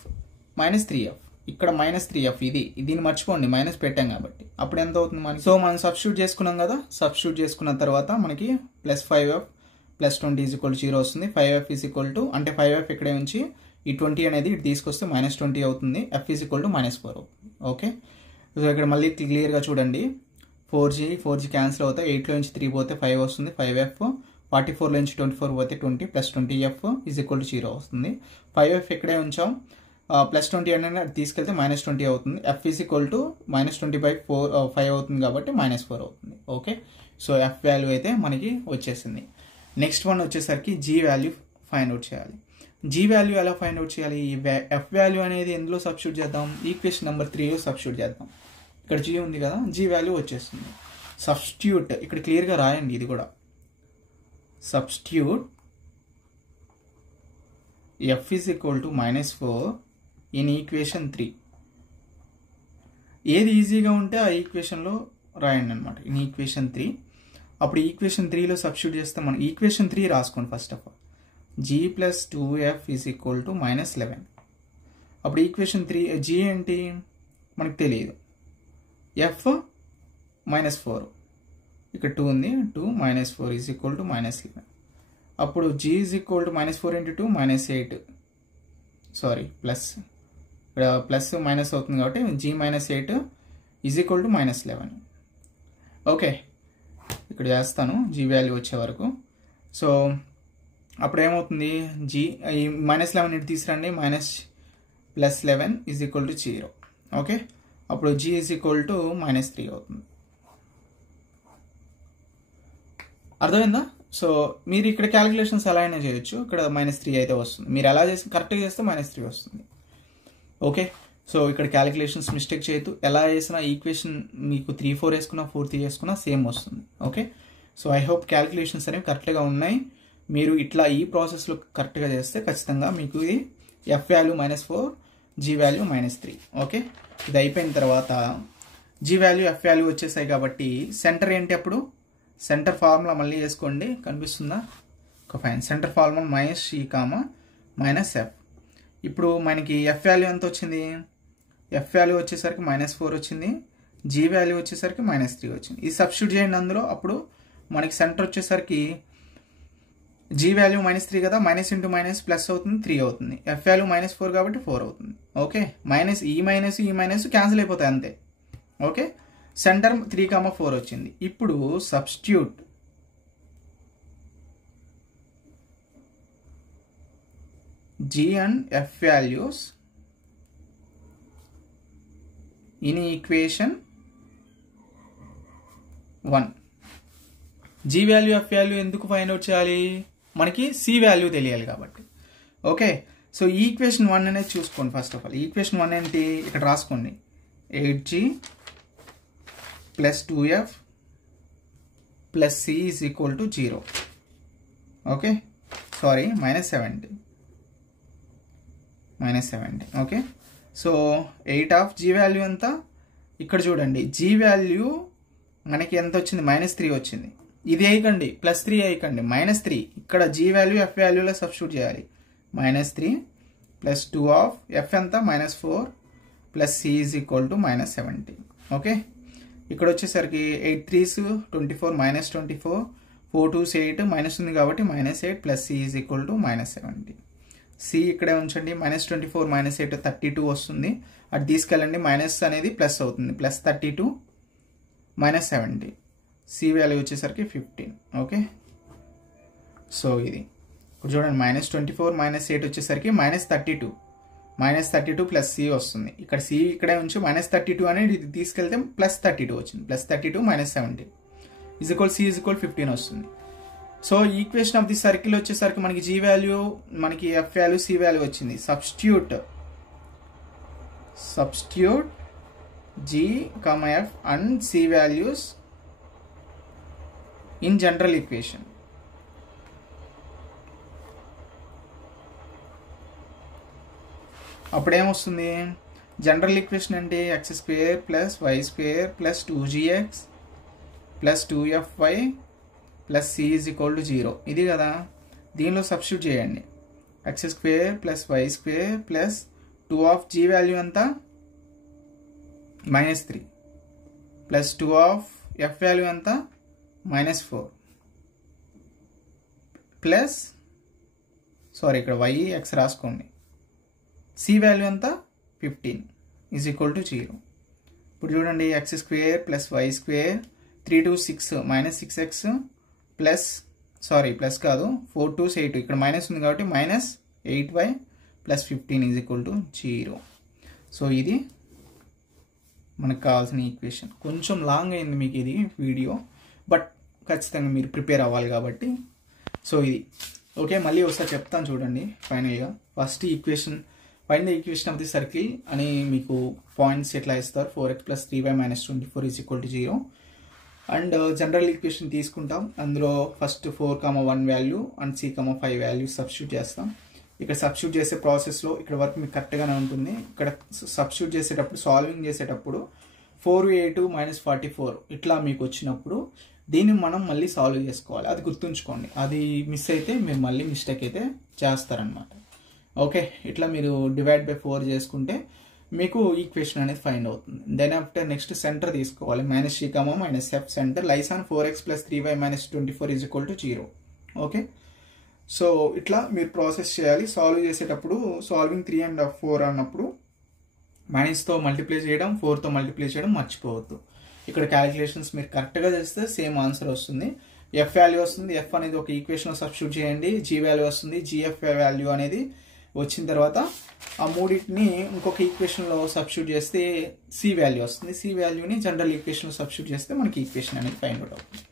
-3f, ఇక్కడ -3f, దీన్ని మర్చిపోండి, మైనస్ పెట్టాం కాబట్టి. అప్పుడు ఎంత అవుతుంది మనకి? సో మనం సబ్స్టిట్యూట్ చేసుకున్నాం కదా, సబ్స్టిట్యూట్ చేసుకున్న తర్వాత మనకి +5f + 20 ఈజ్ ఈక్వల్ టు 0 వస్తుంది. 5f ఈజ్ ఈక్వల్ టు, అంటే 5f ఇక్కడే ఉంచి ఈ 20 అనేది ఇటు తీసుకొస్తే -20 అవుతుంది. f ఈజ్ ఈక్వల్ టు -4 అవుతుంది. ఓకే, సో ఇక్కడ మళ్ళీ క్లియర్గా చూడండి, 4g క్యాన్సిల్ అవుతాయి, 8లో నుంచి 3 పోతే 5 వస్తుంది, 5f, 44లో నుంచి 24 పోతే 20 + 20f ఈజ్ ఈక్వల్ టు 0 వస్తుంది. 5f ఇక్కడే ఉంచాం, +20 అనేది అది తీసుకెళ్తే -20 అవుతుంది. f ఈజ్ ఈక్వల్ టు -20/5 అవుతుంది కాబట్టి -4 అవుతుంది. ఓకే, సో f వాల్యూ అయితే మనకి వచ్చేసింది. నెక్స్ట్ వన్ వచ్చేసరికి g వాల్యూ ఫైండ్ అవుట్ చేయాలి. g వాల్యూ ఎలా ఫైండ్ అవుట్ చేయాలి? ఈ f వాల్యూ అనేది ఎందులో సబ్స్టిట్యూట్ చేద్దాం? ఈక్వేషన్ నెంబర్ 3లో సబ్స్టిట్యూట్ చేద్దాం. ఇక్కడ g ఉంది కదా, g వాల్యూ వచ్చేస్తుంది. సబ్స్టిట్యూట్ ఇక్కడ క్లియర్గా రాయండి, ఇది కూడా substitute f is equal to -4 in equation 3. ఏది ఈజీగా ఉంటే ఆ ఈక్వేషన్లో రాయండి అనమాట. ఇన్ ఈక్వేషన్ 3 అప్పుడు ఈక్వేషన్ 3లో సబ్స్టిట్యూట్ చేస్తే మనం ఈక్వేషన్ 3 రాసుకోండి first of all. g + 2f = -11. అప్పుడు ఈక్వేషన్ 3 g ఏంటి మనకు తెలియదు, f -4, ఇక్కడ 2 ఉంది, 2 - 4 = -11. అప్పుడు g = -4 × 2 -8, సారీ ప్లస్, ఇక్కడ ప్లస్ మైనస్ అవుతుంది కాబట్టి g - 8 = -11. ఓకే, ఇక్కడ చేస్తాను g వాల్యూ వచ్చే వరకు. సో అప్పుడు ఏమవుతుంది, g ఈ -11 ఇటు తీసుకురండి, -11 = 0. ఓకే, అప్పుడు g -3 అవుతుంది. అర్థమైందా? సో మీరు ఇక్కడ క్యాలిక్యులేషన్స్ ఎలా అయినా చేయొచ్చు, ఇక్కడ -3 అయితే వస్తుంది. మీరు ఎలా చేసి కరెక్ట్గా చేస్తే -3 వస్తుంది. ఓకే, సో ఇక్కడ క్యాలిక్యులేషన్స్ మిస్టేక్ చేయొద్దు. ఎలా చేసినా ఈక్వేషన్ మీకు 3, 4 వేసుకున్నా 4, 3 వేసుకున్నా సేమ్ వస్తుంది. Okay, so I hope calculations అనేవి కరెక్ట్గా ఉన్నాయి. మీరు ఇట్లా ఈ ప్రాసెస్లో కరెక్ట్గా చేస్తే ఖచ్చితంగా మీకు ఇది f value -4, g value -3. Okay, ఇది అయిపోయిన తర్వాత g వాల్యూ f వాల్యూ వచ్చేసాయి కాబట్టి సెంటర్ ఏంటి, అప్పుడు సెంటర్ ఫార్ములా మళ్ళీ వేసుకోండి, కనిపిస్తుందా? ఒక fine, centre formula -c, -f. ఇప్పుడు మనకి f వాల్యూ ఎంత వచ్చింది, f వాల్యూ వచ్చేసరికి -4 వచ్చింది, g వాల్యూ వచ్చేసరికి -3 వచ్చింది. ఇది సబ్స్టిట్యూట్ చేయండి అందులో. అప్పుడు మనకి సెంటర్ వచ్చేసరికి g వాల్యూ -3 కదా, మైనస్ ఇంటూ మైనస్ ప్లస్ అవుతుంది, 3 అవుతుంది. f వాల్యూ -4 కాబట్టి 4 అవుతుంది. ఓకే, ఈ మైనస్ క్యాన్సిల్ అయిపోతాయి అంతే. ఓకే, సెంటర్ 3, 4 వచ్చింది. ఇప్పుడు substitute g and f values in equation 1. g value f value ఎందుకు ఫైండ్ అవుట్ చేయాలి, మనకి c వాల్యూ తెలియాలి కాబట్టి. ఓకే, సో ఈక్వేషన్ 1 అనేది చూసుకోండి ఫస్ట్ ఆఫ్ ఆల్. ఈక్వేషన్ 1 ఏంటి, ఇక్కడ రాసుకోండి, 8g + 2f + c = 0. Okay, sorry -70. Okay, so 8 of g value ఎంత, ఇక్కడ చూడండి g వాల్యూ మనకి ఎంత వచ్చింది, -3 వచ్చింది. ఇది వేయకండి, +3 వేయకండి, -3. ఇక్కడ g వాల్యూ f వాల్యూలో సబ్స్టిట్యూట్ చేయాలి. -3 + 2 ఆఫ్ f ఎంత, -4 + c = -70. ఓకే, ఇక్కడ వచ్చేసరికి 8 3s 24, -24, 4 2s 8, మైనస్ ఉంది కాబట్టి -8 + c = -70. c ఇక్కడే ఉంచండి, -24 -8 32 వస్తుంది. అటు తీసుకెళ్ళండి, మైనస్ అనేది ప్లస్ అవుతుంది, +32 -70. c వాల్యూ వచ్చేసరికి 15. ఓకే, సో ఇది ఇప్పుడు చూడండి, -24 -8 వచ్చేసరికి -32 + c వస్తుంది. ఇక్కడ c ఇక్కడే ఉంచి -32 అనేది తీసుకెళ్తే +32 వచ్చింది, +32 -70 c = 15 వస్తుంది. So equation of the circle వచ్చేసరికి మనకి g వాల్యూ, మనకి f వాల్యూ, c వాల్యూ వచ్చింది. Substitute g, f and c values in general equation. అప్పుడు ఏమొస్తుంది, జనరల్ ఈక్వేషన్ అంటే x² + y² + 2gx + 2fy + c = 0. ఇది కదా, దీనిలో సబ్స్టిట్యూట్ చేయండి. x² + y² + 2 of g value ఎంత, -3 + 2 ఆఫ్ f వాల్యూ ఎంత, -4 ప్లస్, సారీ ఇక్కడ y x రాసుకోండి, c వాల్యూ ఎంత, 15 = 0. ఇప్పుడు చూడండి, x² + y² 3 2 6 -6x plus, sorry plus కాదు, 4 2s 8, ఇక్కడ మైనస్ ఉంది కాబట్టి -8y + 15 = 0. సో ఇది మనకు కావాల్సిన ఈక్వేషన్. కొంచెం లాంగ్ అయింది మీకు ఇది వీడియో, బట్ ఖచ్చితంగా మీరు ప్రిపేర్ అవ్వాలి కాబట్టి. సో ఇది ఓకే, మళ్ళీ ఒకసారి చెప్తాను చూడండి. ఫైనల్గా first equation, find the equation of the circle అని మీకు పాయింట్స్ ఎట్లా ఇస్తారు, 4x + 3y - 24 = 0. And general equation తీసుకుంటాం, అందులో first 4, 1 value and c, 5 value substitute చేస్తాం. ఇక్కడ సబ్స్టిట్యూట్ చేసే ప్రాసెస్లో ఇక్కడ వరకు మీకు కరెక్ట్గానే ఉంటుంది. ఇక్కడ సబ్స్టిట్యూట్ చేసేటప్పుడు, సాల్వింగ్ చేసేటప్పుడు 4a2 - 44 ఇట్లా మీకు వచ్చినప్పుడు దీన్ని మనం మళ్ళీ సాల్వ్ చేసుకోవాలి. అది గుర్తుంచుకోండి. అది మిస్ అయితే మీరు మళ్ళీ మిస్టేక్ అయితే చేస్తారనమాట. ఓకే, ఇట్లా మీరు డివైడ్ బై 4 చేసుకుంటే మీకు ఈక్వేషన్ అనేది ఫైండ్ అవుతుంది. దెన్ ఆఫ్టర్ నెక్స్ట్ సెంటర్ తీసుకోవాలి. -3, -f centre lies on 4x + 3y - 24 = 0. Okay, so ఇట్లా మీరు ప్రాసెస్ చేయాలి. సాల్వ్ చేసేటప్పుడు సాల్వింగ్ 3 and 4 అన్నప్పుడు మైనస్తో మల్టిప్లై చేయడం, 4తో మల్టిప్లై చేయడం మర్చిపోవద్దు. ఇక్కడ క్యాలిక్యులేషన్స్ మీరు కరెక్ట్గా చేస్తే సేమ్ ఆన్సర్ వస్తుంది. ఎఫ్ వాల్యూ వస్తుంది, ఎఫ్ అనేది ఒక ఈక్వేషన్లో సబ్స్టిట్యూట్ చేయండి. జీ వాల్యూ వస్తుంది, జిఎఫ్ వాల్యూ అనేది వచ్చిన తర్వాత ఆ మూడింటిని ఇంకొక ఈక్వేషన్లో సబ్స్టిట్యూట్ చేస్తే సి వాల్యూ వస్తుంది. సి వాల్యూని జనరల్ ఈక్వేషన్లో సబ్స్టిట్యూట్ చేస్తే మనకి ఈక్వేషన్ అనేది ఫైండ్ అవుట్ అవుతుంది.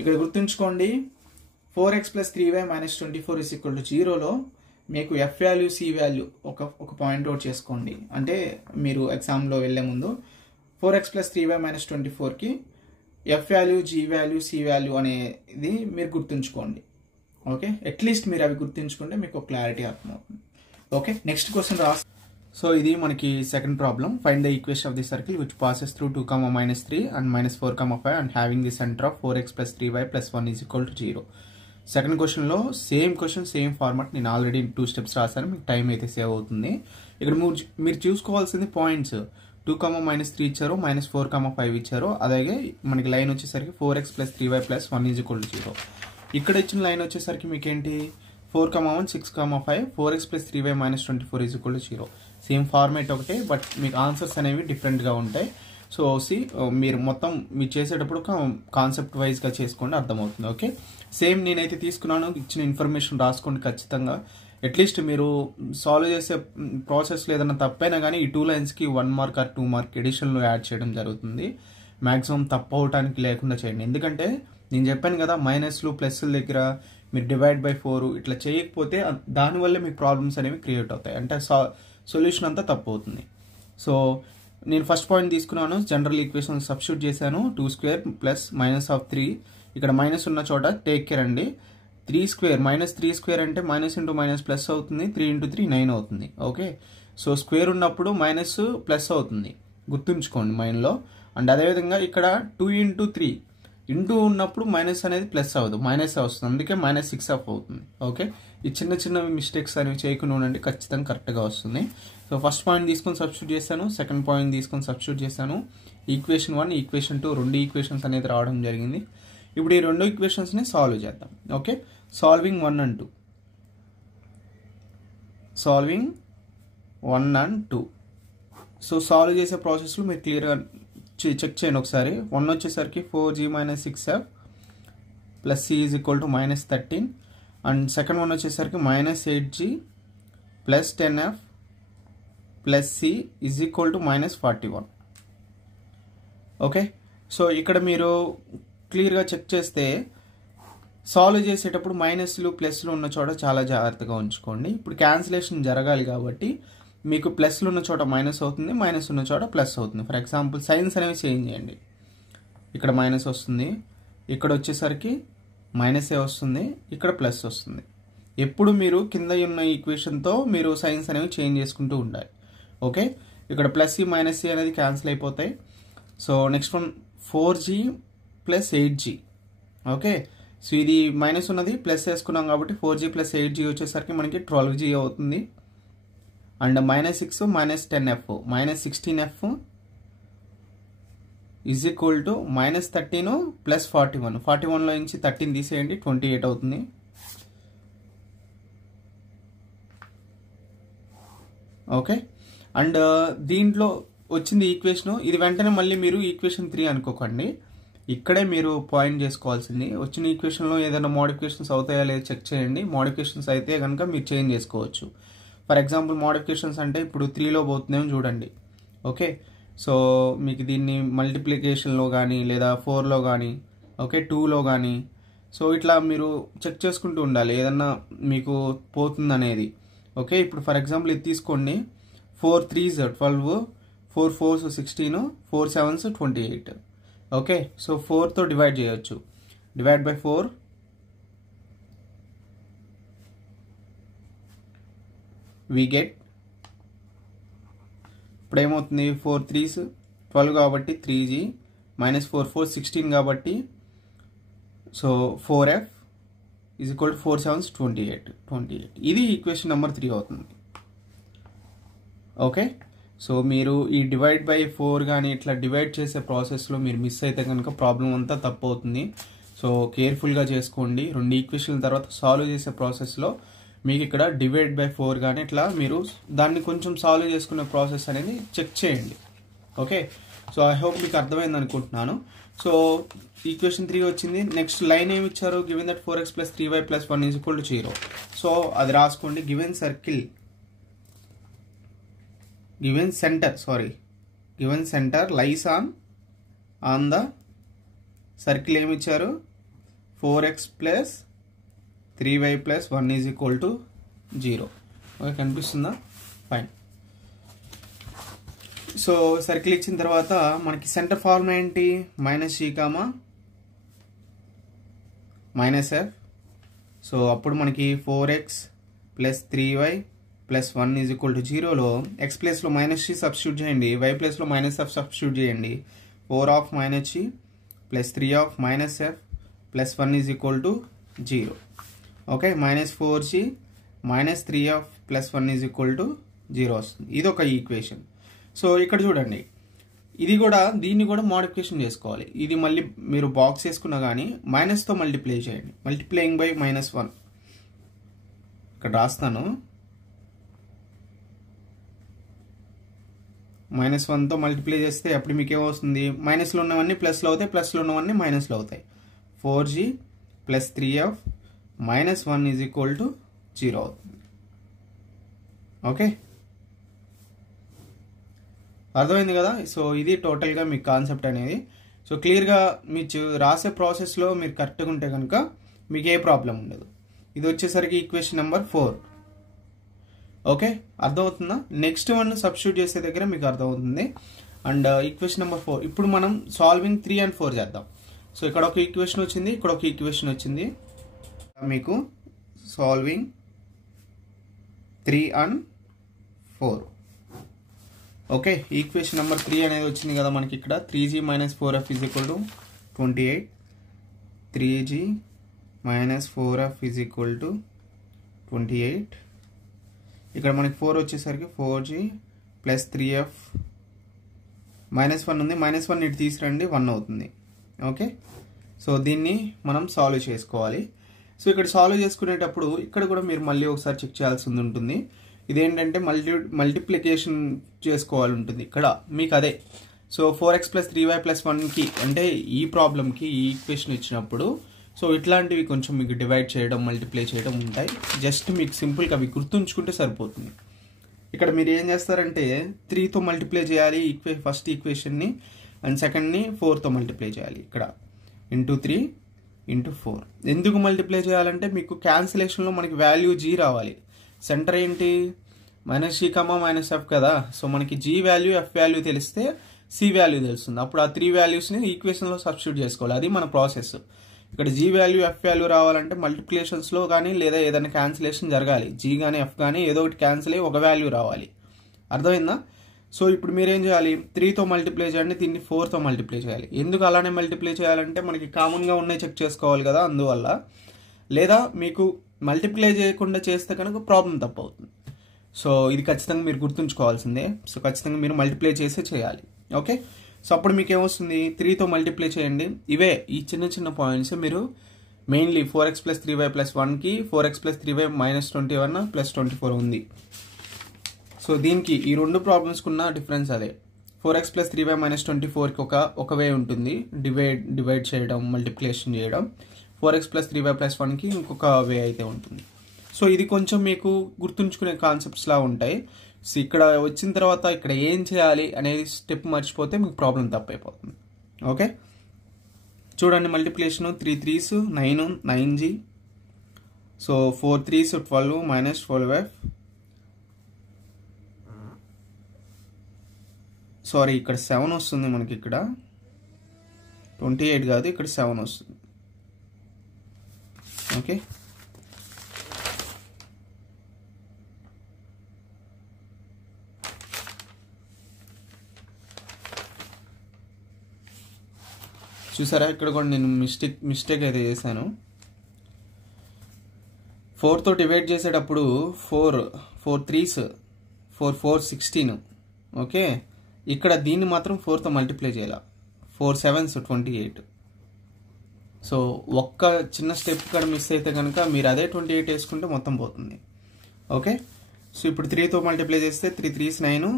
ఇక్కడ గుర్తుంచుకోండి, 4x + 3y - 24 = 0లో మీకు ఎఫ్ వాల్యూ, సి వాల్యూ ఒక పాయింట్ అవుట్ చేసుకోండి. అంటే మీరు ఎగ్జామ్లో వెళ్ళే ముందు 4x + 3y - 24కి F value, G value, C value అనేది మీరు గుర్తుంచుకోండి. ఓకే, అట్లీస్ట్ మీరు అవి గుర్తుంచుకుంటే మీకు క్లారిటీ అర్థమవుతుంది. ఓకే, నెక్స్ట్ క్వశ్చన్ సో ఇది మనకి second problem. Find the equation of the circle which passes through 2, -3 and -4, 5 and having the centre of 4x + 3y + 1 = 0. Second క్వశ్చన్లో సేమ్ క్వశ్చన్, సేమ్ ఫార్మాట్. నేను already 2 steps రాశాను, మీకు time అయితే save అవుతుంది. ఇక్కడ మీరు చూసుకోవాల్సింది పాయింట్స్ 2, -3 ఇచ్చారు, -4, 5 ఇచ్చారు. అలాగే మనకి లైన్ వచ్చేసరికి 4x + 3y + 1 = 0. ఇక్కడ ఇచ్చిన లైన్ వచ్చేసరికి మీకు ఏంటి 4, 1, 6, 5, 4x + 3y - 24 = 0. సేమ్ ఫార్మేట్ ఒకటే, బట్ మీకు ఆన్సర్స్ అనేవి డిఫరెంట్గా ఉంటాయి. సో మీరు మొత్తం మీరు చేసేటప్పుడు కాన్సెప్ట్ వైజ్గా చేసుకోండి, అర్థమవుతుంది. ఓకే, సేమ్ నేనైతే తీసుకున్నాను, ఇచ్చిన ఇన్ఫర్మేషన్ రాసుకోండి ఖచ్చితంగా. అట్లీస్ట్ మీరు సాల్వ్ చేసే ప్రాసెస్లో ఏదైనా తప్పైనా కానీ ఈ 2 లైన్స్కి 1 మార్క్ ఆర్ 2 మార్క్ ఎడిషన్లో యాడ్ చేయడం జరుగుతుంది. మ్యాక్సిమం తప్పు అవటానికి లేకుండా చేయండి. ఎందుకంటే నేను చెప్పాను కదా, మైనస్లు ప్లస్ల దగ్గర మీరు డివైడ్ బై 4 ఇట్లా చేయకపోతే దానివల్ల మీకు ప్రాబ్లమ్స్ అనేవి క్రియేట్ అవుతాయి. అంటే సొల్యూషన్ అంతా తప్పు అవుతుంది. సో నేను ఫస్ట్ పాయింట్ తీసుకున్నాను, జనరల్ ఈక్వేషన్ సబ్స్టిట్యూట్ చేశాను. 2² + -3. ఇక్కడ మైనస్ ఉన్న చోట టేక్ కేర్ అండి. 3² -3² అంటే మైనస్ ఇంటూ మైనస్ ప్లస్ అవుతుంది. 3 × 3 9 అవుతుంది. ఓకే, సో స్క్వేర్ ఉన్నప్పుడు మైనస్ ప్లస్ అవుతుంది, గుర్తుంచుకోండి మైండ్లో. అండ్ అదేవిధంగా ఇక్కడ 2 × 3 ఇంటూ ఉన్నప్పుడు మైనస్ అనేది ప్లస్ అవ్వదు, మైనస్ వస్తుంది, అందుకే -6 అవుతుంది. ఓకే, ఈ చిన్న చిన్న మిస్టేక్స్ అనేవి చేయకుండా ఉండండి, ఖచ్చితంగా కరెక్ట్గా వస్తుంది. సో ఫస్ట్ పాయింట్ తీసుకొని సబ్స్టిట్యూట్ చేశాను, సెకండ్ పాయింట్ తీసుకొని సబ్స్టిట్యూట్ చేశాను. ఈక్వేషన్ 1, ఈక్వేషన్ 2 2 ఈక్వేషన్స్ అనేది రావడం జరిగింది. ఇప్పుడు ఈ 2 ఈక్వేషన్స్ని సాల్వ్ చేద్దాం. Okay, solving 1 and 2. Solving 1 and 2. So solve చేసే ప్రాసెస్లో మీరు క్లియర్గా చెక్ చేయండి ఒకసారి. 1 వచ్చేసరికి 4g - 6f + c = -13 and second one వచ్చేసరికి -8g + 10f + c = -41. Okay, so ఇక్కడ మీరు క్లియర్గా చెక్ చేస్తే సాల్వ్ చేసేటప్పుడు మైనస్లు ప్లస్లు ఉన్న చోట చాలా జాగ్రత్తగా ఉంచుకోండి. ఇప్పుడు క్యాన్సిలేషన్ జరగాలి కాబట్టి మీకు ప్లస్లు ఉన్న చోట మైనస్ అవుతుంది, మైనస్ ఉన్న చోట ప్లస్ అవుతుంది. ఫర్ ఎగ్జాంపుల్ సైన్స్ అనేవి చేంజ్ చేయండి. ఇక్కడ మైనస్ వస్తుంది, ఇక్కడ వచ్చేసరికి మైనసే వస్తుంది, ఇక్కడ ప్లస్ వస్తుంది. ఎప్పుడు మీరు కింద ఉన్న ఈక్వేషన్తో మీరు సైన్స్ అనేవి చేంజ్ చేసుకుంటూ ఉండాలి. ఓకే, ఇక్కడ ప్లస్ మైనస్ అనేది క్యాన్సిల్ అయిపోతాయి. So next one 4g + 8g. Okay, so ఇది మైనస్ ఉన్నది ప్లస్ వేసుకున్నాం కాబట్టి 4g + 8g వచ్చేసరికి మనకి 12g అవుతుంది. And -6 -10f -16f = -13 + 41. 41లో నుంచి 13 తీసేయండి, 28 అవుతుంది. ఓకే, అండ్ దీంట్లో వచ్చింది ఈక్వేషన్, ఇది వెంటనే మళ్ళీ మీరు ఈక్వేషన్ 3 అనుకోకండి. ఇక్కడే మీరు పాయింట్ చేసుకోవాల్సింది. వచ్చిన ఈక్వేషన్లో ఏదైనా మోడిఫికేషన్స్ అవుతాయా లేదా చెక్ చేయండి. మోడిఫికేషన్స్ అయితే కనుక మీరు చేంజ్ చేసుకోవచ్చు. ఫర్ ఎగ్జాంపుల్ మోడిఫికేషన్స్ అంటే ఇప్పుడు 3లో పోతుందేమో చూడండి. ఓకే, సో మీకు దీన్ని మల్టిప్లికేషన్లో కానీ లేదా 4లో కానీ, ఓకే 2లో కానీ, సో ఇట్లా మీరు చెక్ చేసుకుంటూ ఉండాలి ఏదన్నా మీకు పోతుందనేది. ఓకే, ఇప్పుడు ఫర్ ఎగ్జాంపుల్ ఇది తీసుకోండి. 4 3s 12, 4 4s 16, 4 7s 28. Okay, so 4తో divide చేయొచ్చు. డివైడ్ బై 4 we get, ఇప్పుడు ఏమవుతుంది 4 3s 12 కాబట్టి 3g -4 4 16 కాబట్టి so 4f is equal to 4 7s 28. ఇది ఈక్వేషన్ నెంబర్ 3 అవుతుంది. ఓకే, సో మీరు ఈ డివైడ్ బై 4 కానీ ఇట్లా డివైడ్ చేసే ప్రాసెస్లో మీరు మిస్ అయితే కనుక ప్రాబ్లం అంతా తప్పు అవుతుంది. సో కేర్ఫుల్గా చేసుకోండి. 2 ఈక్వేషన్ల తర్వాత సాల్వ్ చేసే ప్రాసెస్లో మీకు ఇక్కడ డివైడ్ బై 4 కానీ ఇట్లా మీరు దాన్ని కొంచెం సాల్వ్ చేసుకునే ప్రాసెస్ అనేది చెక్ చేయండి. ఓకే, సో ఐ హోప్ మీకు అర్థమైంది అనుకుంటున్నాను. సో ఈక్వేషన్ 3 వచ్చింది. నెక్స్ట్ లైన్ ఏమి ఇచ్చారు? Given that 4x + 3y + 1 is equal to 0. So అది రాసుకోండి. Given centre lies on the circle ఏమి ఇచ్చారు? 4x + 3y + 1 is equal to 0. Okay, కనిపిస్తుందా? ఫైన్. సో సర్కిల్ ఇచ్చిన తర్వాత మనకి సెంటర్ ఫార్ములా ఏంటి? -g, -f. సో అప్పుడు మనకి 4x + 3y + 1 is equal to 0లో x ప్లేస్లో -g సబ్స్టిట్యూట్ చేయండి, y ప్లేస్లో -f సబ్స్టిట్యూట్ చేయండి. 4 of -g + 3 of -f + 1 is equal to 0. Okay, -4g -3 of + 1 is equal to 0 వస్తుంది. ఇది ఒక ఈక్వేషన్. సో ఇక్కడ చూడండి, దీన్ని కూడా మోడిఫికేషన్ చేసుకోవాలి. ఇది మళ్ళీ మీరు బాక్స్ వేసుకున్నా కానీ మైనస్తో మల్టిప్లై చేయండి. మల్టిప్లయింగ్ బై -1 ఇక్కడ రాస్తాను. -1తో మల్టిప్లై చేస్తే అప్పుడు మీకు ఏమవుతుంది? మైనస్లో ఉన్నవన్నీ ప్లస్లో అవుతాయి, ప్లస్లో ఉన్నవన్నీ మైనస్లో అవుతాయి. 4g + 3f -1 is equal to 0 అవుతుంది. ఓకే, అర్థమైంది కదా? సో ఇది టోటల్గా మీ కాన్సెప్ట్ అనేది. సో క్లియర్గా మీరు రాసే ప్రాసెస్లో మీరు కరెక్ట్గా ఉంటే కనుక మీకు ఏ ప్రాబ్లం ఉండదు. ఇది వచ్చేసరికి ఈక్వేషన్ నెంబర్ 4. ఓకే, అర్థమవుతుందా? నెక్స్ట్ వన్ సబ్స్టిట్యూట్ చేసే దగ్గర మీకు అర్థమవుతుంది. And equation number 4. ఇప్పుడు మనం సాల్వింగ్ 3 and 4 చేద్దాం. సో ఇక్కడ ఒక ఈక్వేషన్ వచ్చింది, ఇక్కడ ఒక ఈక్వేషన్ వచ్చింది. మీకు solving 3 and 4. Okay, equation number 3 అనేది వచ్చింది కదా మనకి ఇక్కడ. 3g - 4f is equal to 28. 3g - 4f is equal to 28. ఇక్కడ మనకి 4 వచ్చేసరికి 4g + 3f -1 ఉంది. -1 ఇటు తీసుకురండి, 1 అవుతుంది. ఓకే, సో దీన్ని మనం సాల్వ్ చేసుకోవాలి. సో ఇక్కడ సాల్వ్ చేసుకునేటప్పుడు ఇక్కడ కూడా మీరు మళ్ళీ ఒకసారి చెక్ చేయాల్సి ఉంటుంది. ఇదేంటంటే మల్టిప్లికేషన్ చేసుకోవాలి ఉంటుంది ఇక్కడ మీకు. అదే సో 4x + 3y + 1కి అంటే ఈ ప్రాబ్లంకి ఈ ఈక్వేషన్ ఇచ్చినప్పుడు సో ఇట్లాంటివి కొంచెం మీకు డివైడ్ చేయడం, మల్టిప్లై చేయడం ఉంటాయి. జస్ట్ మీకు సింపుల్గా అవి గుర్తుంచుకుంటే సరిపోతుంది. ఇక్కడ మీరు ఏం చేస్తారంటే 3తో మల్టిప్లై చేయాలి ఫస్ట్ ఈక్వేషన్ని, అండ్ సెకండ్ని 4తో మల్టిప్లై చేయాలి. ఇక్కడ × 3 × 4. ఎందుకు మల్టిప్లై చేయాలంటే మీకు క్యాన్సిలేషన్లో మనకి వాల్యూ g రావాలి. సెంటర్ ఏంటి? -g, -f కదా. సో మనకి g వాల్యూ, f వాల్యూ తెలిస్తే c వాల్యూ తెలుస్తుంది. అప్పుడు ఆ 3 వాల్యూస్ని ఈక్వేషన్లో సబ్స్టిట్యూట్ చేసుకోవాలి. అది మన ప్రాసెస్. ఇక్కడ g వాల్యూ, f వాల్యూ రావాలంటే మల్టిప్లికేషన్స్లో కానీ లేదా ఏదైనా క్యాన్సిలేషన్ జరగాలి. g కానీ f కానీ ఏదో ఒకటి క్యాన్సిల్ అయ్యి ఒక వాల్యూ రావాలి. అర్థమైందా? సో ఇప్పుడు మీరేం చేయాలి? 3తో మల్టిప్లై చేయండి, దీన్ని 4తో మల్టిప్లై చేయాలి. ఎందుకు అలానే మల్టిప్లై చేయాలంటే మనకి కామన్గా ఉన్నాయి చెక్ చేసుకోవాలి కదా, అందువల్ల. లేదా మీకు మల్టిప్లై చేయకుండా చేస్తే కనుక ప్రాబ్లం తప్పు అవుతుంది. సో ఇది ఖచ్చితంగా మీరు గుర్తుంచుకోవాల్సిందే. సో ఖచ్చితంగా మీరు మల్టిప్లై చేసే చేయాలి. ఓకే, సో అప్పుడు మీకు ఏమొస్తుంది? 3తో మల్టిప్లై చేయండి. ఇవే ఈ చిన్న చిన్న పాయింట్స్ మీరు మెయిన్లీ 4x + 3y + 1కి 4x + 3y - 21 + 24 ఉంది. సో దీనికి ఈ 2 ప్రాబ్లమ్స్కి ఉన్న డిఫరెన్స్ అదే. 4x + 3y - 24కి ఒక వే ఉంటుంది, డివైడ్ చేయడం, మల్టిప్లికేషన్ చేయడం. 4x + 3y + 1కి ఇంకొక వే అయితే ఉంటుంది. సో ఇది కొంచెం మీకు గుర్తుంచుకునే కాన్సెప్ట్స్ లా ఉంటాయి. సో ఇక్కడ వచ్చిన తర్వాత ఇక్కడ ఏం చేయాలి అనేది స్టెప్ మర్చిపోతే మీకు ప్రాబ్లం తప్పైపోతుంది. ఓకే, చూడండి multiplication 3 3s 9 9g. So 4 3s 12 - 12f. Sorry, ఇక్కడ 7 వస్తుంది మనకి. ఇక్కడ 28 కాదు, ఇక్కడ 7 వస్తుంది. ఓకే, చూసారా, ఇక్కడ కూడా నేను మిస్టేక్ అయితే చేశాను. 4తో డివైడ్ చేసేటప్పుడు 4 3s 4 4 16. ఓకే, ఇక్కడ దీన్ని మాత్రం 4తో మల్టిప్లై చేయాలి. 4 7s 28. సో ఒక్క చిన్న స్టెప్ ఇక్కడ మిస్ అయితే కనుక మీరు అదే 28 వేసుకుంటే మొత్తం పోతుంది. ఓకే, సో ఇప్పుడు 3తో మల్టిప్లై చేస్తే 3 3s 9,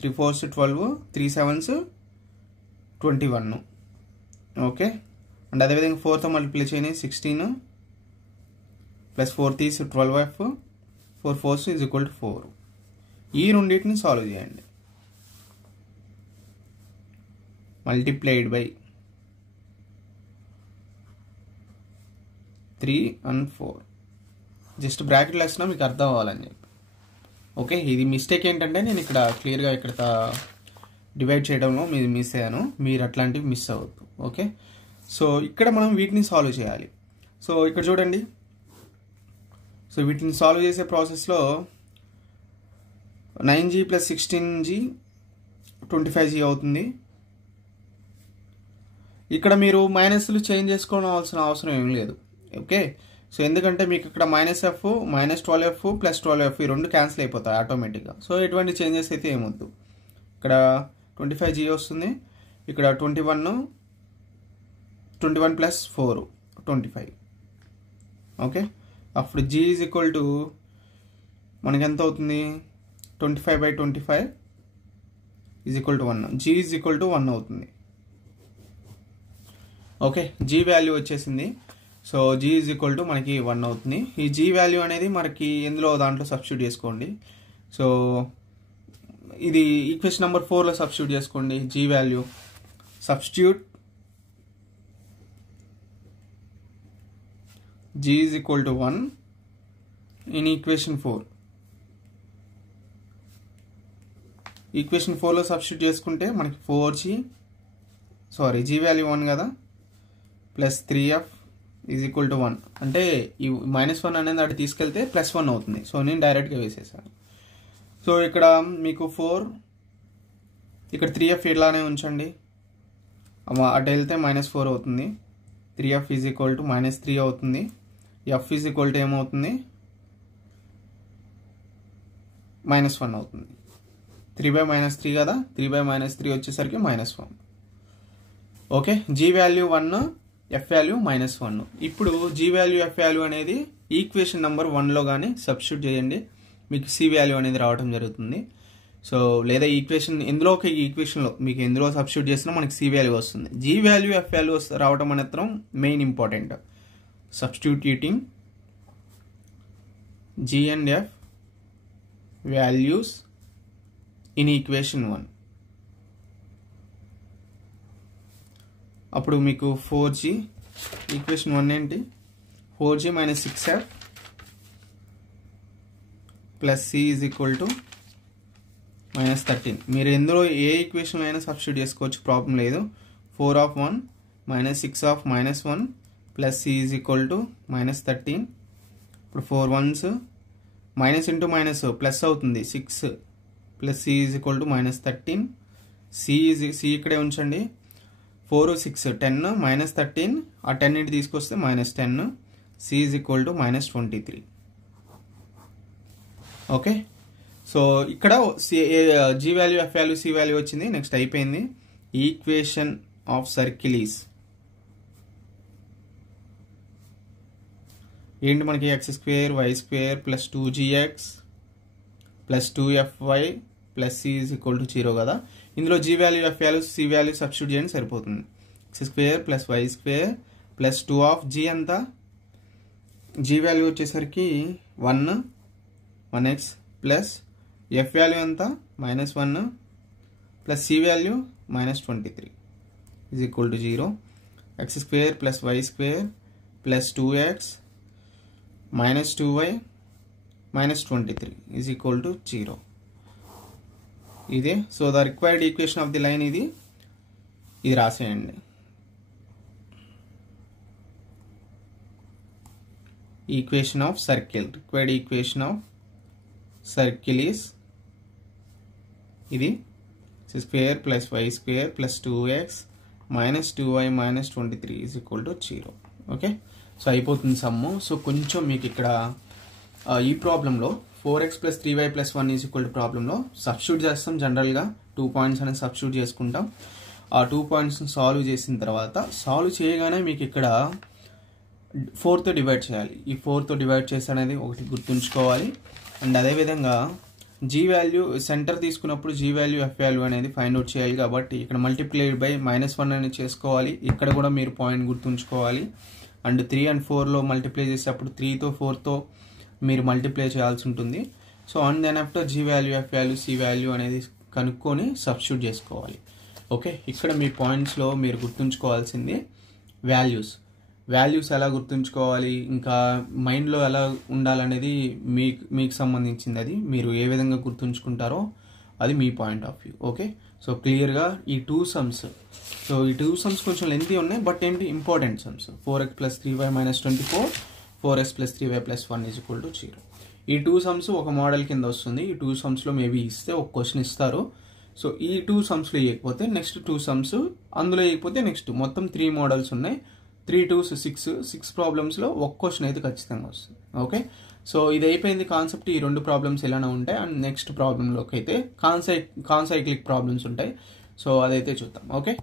3 4s 12, 3 7s 21. Okay, and అదేవిధంగా 4తో మల్టిప్లై చేయని 16 ప్లస్ 4 3s 12f 4 4s = 4. ఈ రెండింటిని సాల్వ్ చేయండి. Multiplied by 3 and 4. జస్ట్ బ్రాకెట్లో వేసినా మీకు అర్థం అవ్వాలని చెప్పి. ఓకే, ఇది మిస్టేక్ ఏంటంటే నేను ఇక్కడ క్లియర్గా ఇక్కడ డివైడ్ చేయడంలో మీరు మిస్ అయ్యాను. మీరు అట్లాంటివి మిస్ అవ్వద్దు. ఓకే, సో ఇక్కడ మనం వీటిని సాల్వ్ చేయాలి. సో ఇక్కడ చూడండి, సో వీటిని సాల్వ్ చేసే ప్రాసెస్లో 9g + 16g 25g అవుతుంది. ఇక్కడ మీరు మైనస్లు చేంజ్ చేసుకోవాల్సిన అవసరం ఏం లేదు. ఓకే, సో ఎందుకంటే మీకు ఇక్కడ -f -12f + 12f ఈ రెండు క్యాన్సిల్ అయిపోతాయి ఆటోమేటిక్గా. సో ఎటువంటి చేంజెస్ అయితే ఏమొద్దు. ఇక్కడ 25g వస్తుంది, ఇక్కడ 21 + 4 25. ఓకే, అప్పుడు g = మనకి ఎంత అవుతుంది, 25/25 = 1. g = 1 అవుతుంది. ఓకే, g వాల్యూ వచ్చేసింది. సో g = మనకి 1 అవుతుంది. ఈ g వాల్యూ అనేది మనకి ఎందులో దాంట్లో సబ్స్టిట్యూట్ చేసుకోండి. సో ఇది ఈక్వేషన్ నెంబర్ 4లో సబ్స్టిట్యూట్ చేసుకోండి. g value substitute g = 1 in equation 4. Equation 4లో సబ్స్టిట్యూట్ చేసుకుంటే మనకి g వాల్యూ 1 కదా, ప్లస్ 3f = 1. అంటే ఈ -1 అనేది అటు తీసుకెళ్తే +1 అవుతుంది. సో నేను డైరెక్ట్గా వేసేసాను. సో ఇక్కడ మీకు 4, ఇక్కడ 3f ఇలానే ఉంచండి, అటు వెళ్తే -4 అవుతుంది. 3f = -3 అవుతుంది. f = ఏమవుతుంది, -1 అవుతుంది. 3/-3 కదా, 3/-3 వచ్చేసరికి -1. Okay, g value 1, f value -1. ఇప్పుడు g వాల్యూ f వాల్యూ అనేది ఈక్వేషన్ నెంబర్ 1లో కానీ సబ్స్టిట్యూట్ చేయండి, మీకు c వాల్యూ అనేది రావడం జరుగుతుంది. సో లేదా ఈక్వేషన్ ఎందులో ఒక ఈక్వేషన్లో మీకు ఎందులో సబ్స్టిట్యూట్ చేసినా మనకి c వాల్యూ వస్తుంది. g వాల్యూ f వాల్యూ రావడం మాత్రం main important. Substituting g and f values in equation 1. అప్పుడు మీకు 4g, ఈక్వేషన్ 1 ఏంటి, 4g - 6f ప్లస్ c = -13. మీరు ఎందులో ఏ ఈక్వేషన్లో అయినా సబ్స్టిట్యూట్ చేసుకోవచ్చు, ప్రాబ్లం లేదు. 4(1) - 6(-1) ప్లస్ c = -13. ఇప్పుడు 4 1s minus into minus plus అవుతుంది, 6 ప్లస్ c = -13. c ఇక్కడే ఉంచండి. 4 6 10 -13, ఆ 10 ఇటు తీసుకొస్తే -10. c = -23. ఓకే, సో ఇక్కడ g value f value c value వచ్చింది. నెక్స్ట్ అయిపోయింది. ఈక్వేషన్ ఆఫ్ సర్కిల్ ఈస్ ఏంటి, మనకి x² y² + 2gx + 2fy + c = 0 కదా. ఇందులో g value f value c value substitute చేయండి సరిపోతుంది. x² + y² + 2 ఆఫ్ g ఎంత, g వాల్యూ వచ్చేసరికి 1x ప్లస్ f వాల్యూ ఎంత -1 plus c value -23 = 0. x² + y² + 2x - 2y -23 = 0. ఇదే. So the required equation of the line ఇది రాసేయండి. Equation of circle, required equation of circle is ఇది x² + y² + 2x minus 2y minus 23 is equal to 0. Okay, so అయిపోతుంది సమ్ము. So కొంచెం మీకు ఇక్కడ ఈ ప్రాబ్లంలో 4x plus 3y plus 1 is equal to ప్రాబ్లంలో సబ్స్టిట్యూట్ చేస్తాం. జనరల్గా 2 పాయింట్స్ అనేది సబ్స్టిట్యూట్ చేసుకుంటాం. ఆ 2 పాయింట్స్ని సాల్వ్ చేసిన తర్వాత సాల్వ్ చేయగానే మీకు ఇక్కడ 4తో డివైడ్ చేయాలి. ఈ 4తో డివైడ్ చేసి అనేది ఒకటి గుర్తుంచుకోవాలి. అండ్ అదేవిధంగా జీ వాల్యూ సెంటర్ తీసుకున్నప్పుడు జీ వాల్యూ ఎఫ్ వాల్యూ అనేది ఫైండ్ అవుట్ చేయాలి. కాబట్టి ఇక్కడ మల్టిప్లైడ్ బై -1 అనేది చేసుకోవాలి. ఇక్కడ కూడా మీరు పాయింట్ గుర్తుంచుకోవాలి. అండ్ 3 and 4లో మల్టిప్లై చేసేటప్పుడు 3తో 4తో మీరు మల్టిప్లై చేయాల్సి ఉంటుంది. So and then after G value F value C value అనేది కనుక్కొని సబ్స్టిట్యూట్ చేసుకోవాలి. ఓకే, ఇక్కడ మీ పాయింట్స్లో మీరు గుర్తుంచుకోవాల్సింది వాల్యూస్ ఎలా గుర్తుంచుకోవాలి, ఇంకా మైండ్లో ఎలా ఉండాలనేది మీకు సంబంధించింది. అది మీరు ఏ విధంగా గుర్తుంచుకుంటారో అది మీ point of view. Okay, so క్లియర్గా ఈ 2 సమ్స్, సో ఈ 2 సమ్స్ కొంచెం లెంతీ ఉన్నాయి, బట్ ఏంటి important sums. 4x plus 3y minus 24, 4x plus 3y plus 1 is equal to 0. ఈ 2 సమ్స్ ఒక మోడల్ కింద వస్తుంది. ఈ 2 సమ్స్లో మేబీ ఇస్తే ఒక క్వశ్చన్ ఇస్తారు. సో ఈ 2 సమ్స్లో ఇవ్వకపోతే నెక్స్ట్ 2 సమ్స్, అందులో ఇవ్వకపోతే నెక్స్ట్, మొత్తం 3 మోడల్స్ ఉన్నాయి. 3 2s 6 ప్రాబ్లమ్స్లో ఒక క్వశ్చన్ అయితే ఖచ్చితంగా వస్తుంది. ఓకే, సో ఇది అయిపోయింది కాన్సెప్ట్. ఈ 2 ప్రాబ్లమ్స్ ఎలానే ఉంటాయి. అండ్ నెక్స్ట్ ప్రాబ్లంలోకి అయితే కాన్సైక్లిక్ ప్రాబ్లమ్స్ ఉంటాయి. సో అదైతే చూద్దాం. ఓకే.